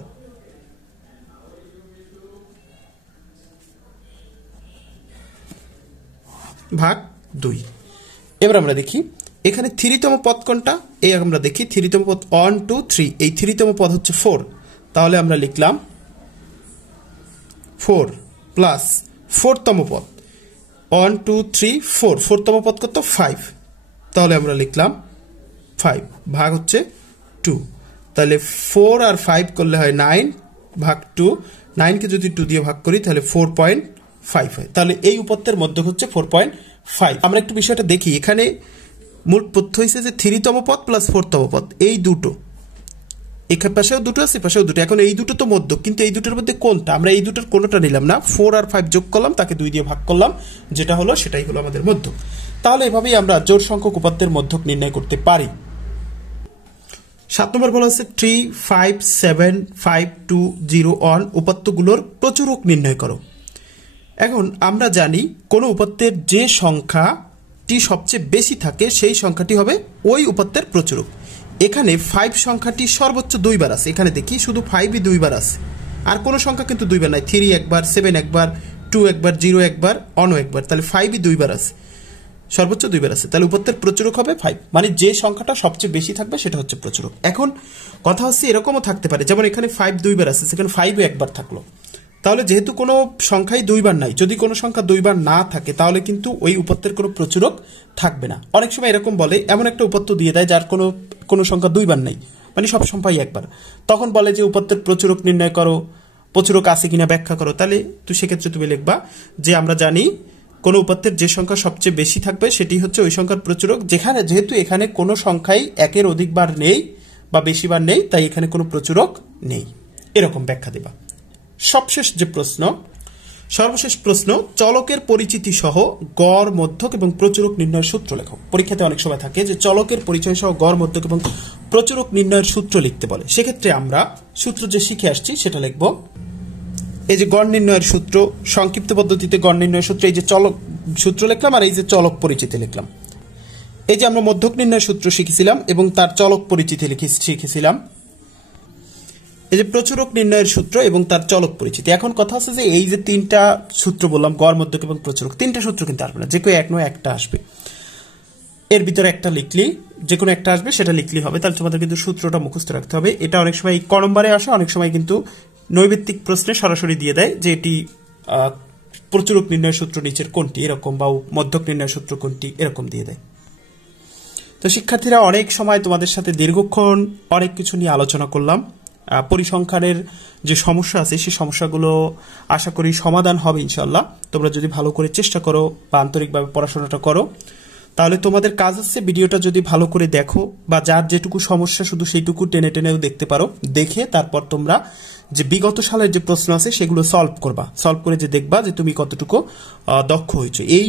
ভাগ 2। এবার আমরা দেখি এখানে 3তম পদ কোনটা, এই আমরা দেখি 3তম পদ 1 2 3, এই 3তম পদ হচ্ছে 4, তাহলে আমরা লিখলাম 4 প্লাস 4তম পদ 1 2 3 4, 4তম পদ কত 5, তাহলে আমরা লিখলাম 5 ভাগ হচ্ছে 2, তাহলে 4 আর 5 করলে হয় 9 ভাগ 2, 9 কে যদি 2 দিয়ে ভাগ করি তাহলে 4.5 হয়, তাহলে এই উপাত্তের মধ্যক হচ্ছে 4.5। আমরা একটু বিষয়টা দেখি, এখানে মূল তথ্য হয়েছে যে 3তম পদ প্লাস 4তম পদ, এই দুটো এখানে পাশেও দুটো আছে, পাশেও দুটো, এখন এই দুটো তো মধ্যক, কিন্তু এই দুটোর মধ্যে কোনটা, আমরা এই দুটোর কোনোটা নিলাম না, 4 আর 5 যোগ করলাম, তাকে 2 দিয়ে ভাগ করলাম, যেটা হলো সেটাই হলো আমাদের মধ্যক। তাহলে এভাবেই আমরা জোড় সংখ্যক উপাত্তের মধ্যক নির্ণয় করতে পারি। 7 নম্বর বলা হচ্ছে 3 5 7 5 2 0 1 উপাত্তগুলোর প্রচুরক নির্ণয় করো। এখন আমরা জানি কোন উপাত্তের যে সংখ্যাটি সবচেয়ে বেশি থাকে সেই সংখ্যাটি হবে ওই উপাত্তের প্রচুরক। এখানে 5 সংখ্যাটি সর্বোচ্চ 2 বার আছে, এখানে দেখি শুধু 5ই 2 বার আছে, আর কোনো সংখ্যা কিন্তু 2 বার নাই, 3 একবার, 7 একবার, 2 একবার, 0 একবার, 1 একবার, তাহলে 5ই 2 বার আছে, সর্বোচ্চ 2 বার আছে, তাহলে উপাত্তের প্রচুরক হবে 5, মানে যে সংখ্যাটা সবচেয়ে বেশি থাকবে সেটা হচ্ছে প্রচুরক। এখন কথা হচ্ছে এরকমও থাকতে পারে, যেমন এখানে 5 2 বার আছে, সেখানে 5ও একবার থাকলো, তাহলে যেহেতু কোনো সংখ্যাই 2 বার নাই, যদি কোনো সংখ্যা 2 বার না থাকে তাহলে কিন্তু ওই উপাত্তের কোনো প্রচুরক থাকবে না। অনেক সময় এরকম বলে, এমন একটা উপাত্ত দিয়ে দেয় যার কোনো সংখ্যা 2 বার নাই, মানে সব সংখ্যাই একবার, তখন বলে যে উপাত্তের প্রচুরক নির্ণয় করো, প্রচুরক আছে কিনা ব্যাখ্যা করো, তাহলে তো সেক্ষেত্রে তুমি লিখবা যে আমরা জানি কোন উপাত্তের যে সংখ্যা সবচেয়ে বেশি থাকবে সেটি হচ্ছে ওই সংখ্যার প্রচুরক, যেহেতু এখানে কোনো সংখ্যাই একের অধিকবার নেই বা বেশিবার নেই, তাই এখানে কোনো প্রচুরক নেই, এরকম ব্যাখ্যা দেবা। সর্বশেষ প্রশ্ন, চলকের পরিচিতি সহ গড়, মধ্যক এবং প্রচুরক নির্ণয়ের সূত্র লেখো। পরীক্ষাতে অনেক সময় থাকে যে চলকের পরিচয় সহ গড়, মধ্যক এবং প্রচুরক নির্ণয়ের সূত্র লিখতে বলে, সেক্ষেত্রে আমরা সূত্র যে শিখে আসছি সেটা লিখব। এই যে গড় নির্ণয়ের সূত্র, সংক্ষিপ্ত পদ্ধতিতে গড় নির্ণয়ের সূত্র, এই যে চলক সূত্র লিখলাম, আর এই যে চলক পরিচিতি লিখলাম। এই যে আমরা মধ্যক নির্ণয়ের সূত্র শিখেছিলাম এবং তার চলক পরিচিতি শিখেছিলাম, এই যে প্রচুরক নির্ণয়ের সূত্র এবং তার চলক পরিচিতি। এখন কথা হচ্ছে যে এই যে 3টা সূত্র বললাম, গড়, মধ্যক এবং প্রচুরক, 3টা সূত্র কিন্তু আসবে না, যে কেউ এক নয় একটা আসবে, এর ভিতরে একটা লিখলি, যে কোনো একটা আসবে সেটা লিখলি হবে, তাহলে তোমাদের কিন্তু সূত্রটা মুখস্থ রাখতে হবে। এটা অনেক সময় ক নম্বরে আসে, অনেক সময় কিন্তু নৈবেত্তিক প্রশ্নে সরাসরি দিয়ে দেয় যে এটি প্রচুরক নির্ণয়ের সূত্র নিচের কোনটি এরকম, বা মধ্যক নির্ণয়ের সূত্র কোনটি এরকম দিয়ে দেয়। তো শিক্ষার্থীরা, অনেক সময় তোমাদের সাথে দীর্ঘক্ষণ অনেক কিছু নিয়ে আলোচনা করলাম। পরিসংখ্যানের যে সমস্যা আছে সেই সমস্যাগুলো আশা করি সমাধান হবে ইনশাল্লাহ। তোমরা যদি ভালো করে চেষ্টা করো বা আন্তরিকভাবে পড়াশোনাটা করো, তাহলে তোমাদের কাজ হচ্ছে ভিডিওটা যদি ভালো করে দেখো, বা যার যেটুকু সমস্যা শুধু সেইটুকু টেনে টেনেও দেখতে পারো, দেখে তারপর তোমরা যে বিগত সালের যে প্রশ্ন আছে সেগুলো সলভ করবা, সলভ করে যে দেখবা যে তুমি কতটুকু দক্ষ হয়েছো। এই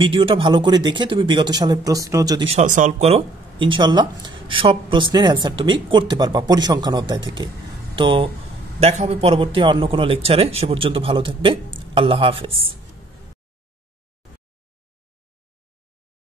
ভিডিওটা ভালো করে দেখে তুমি বিগত সালের প্রশ্ন যদি সলভ করো, ইনশাল্লাহ সব প্রশ্নের অ্যান্সার তুমি করতে পারবা পরিসংখ্যান অধ্যায় থেকে। তো দেখা হবে পরবর্তী অন্য কোনো লেকচারে, সে পর্যন্ত ভালো থাকবে, আল্লাহ হাফেজ।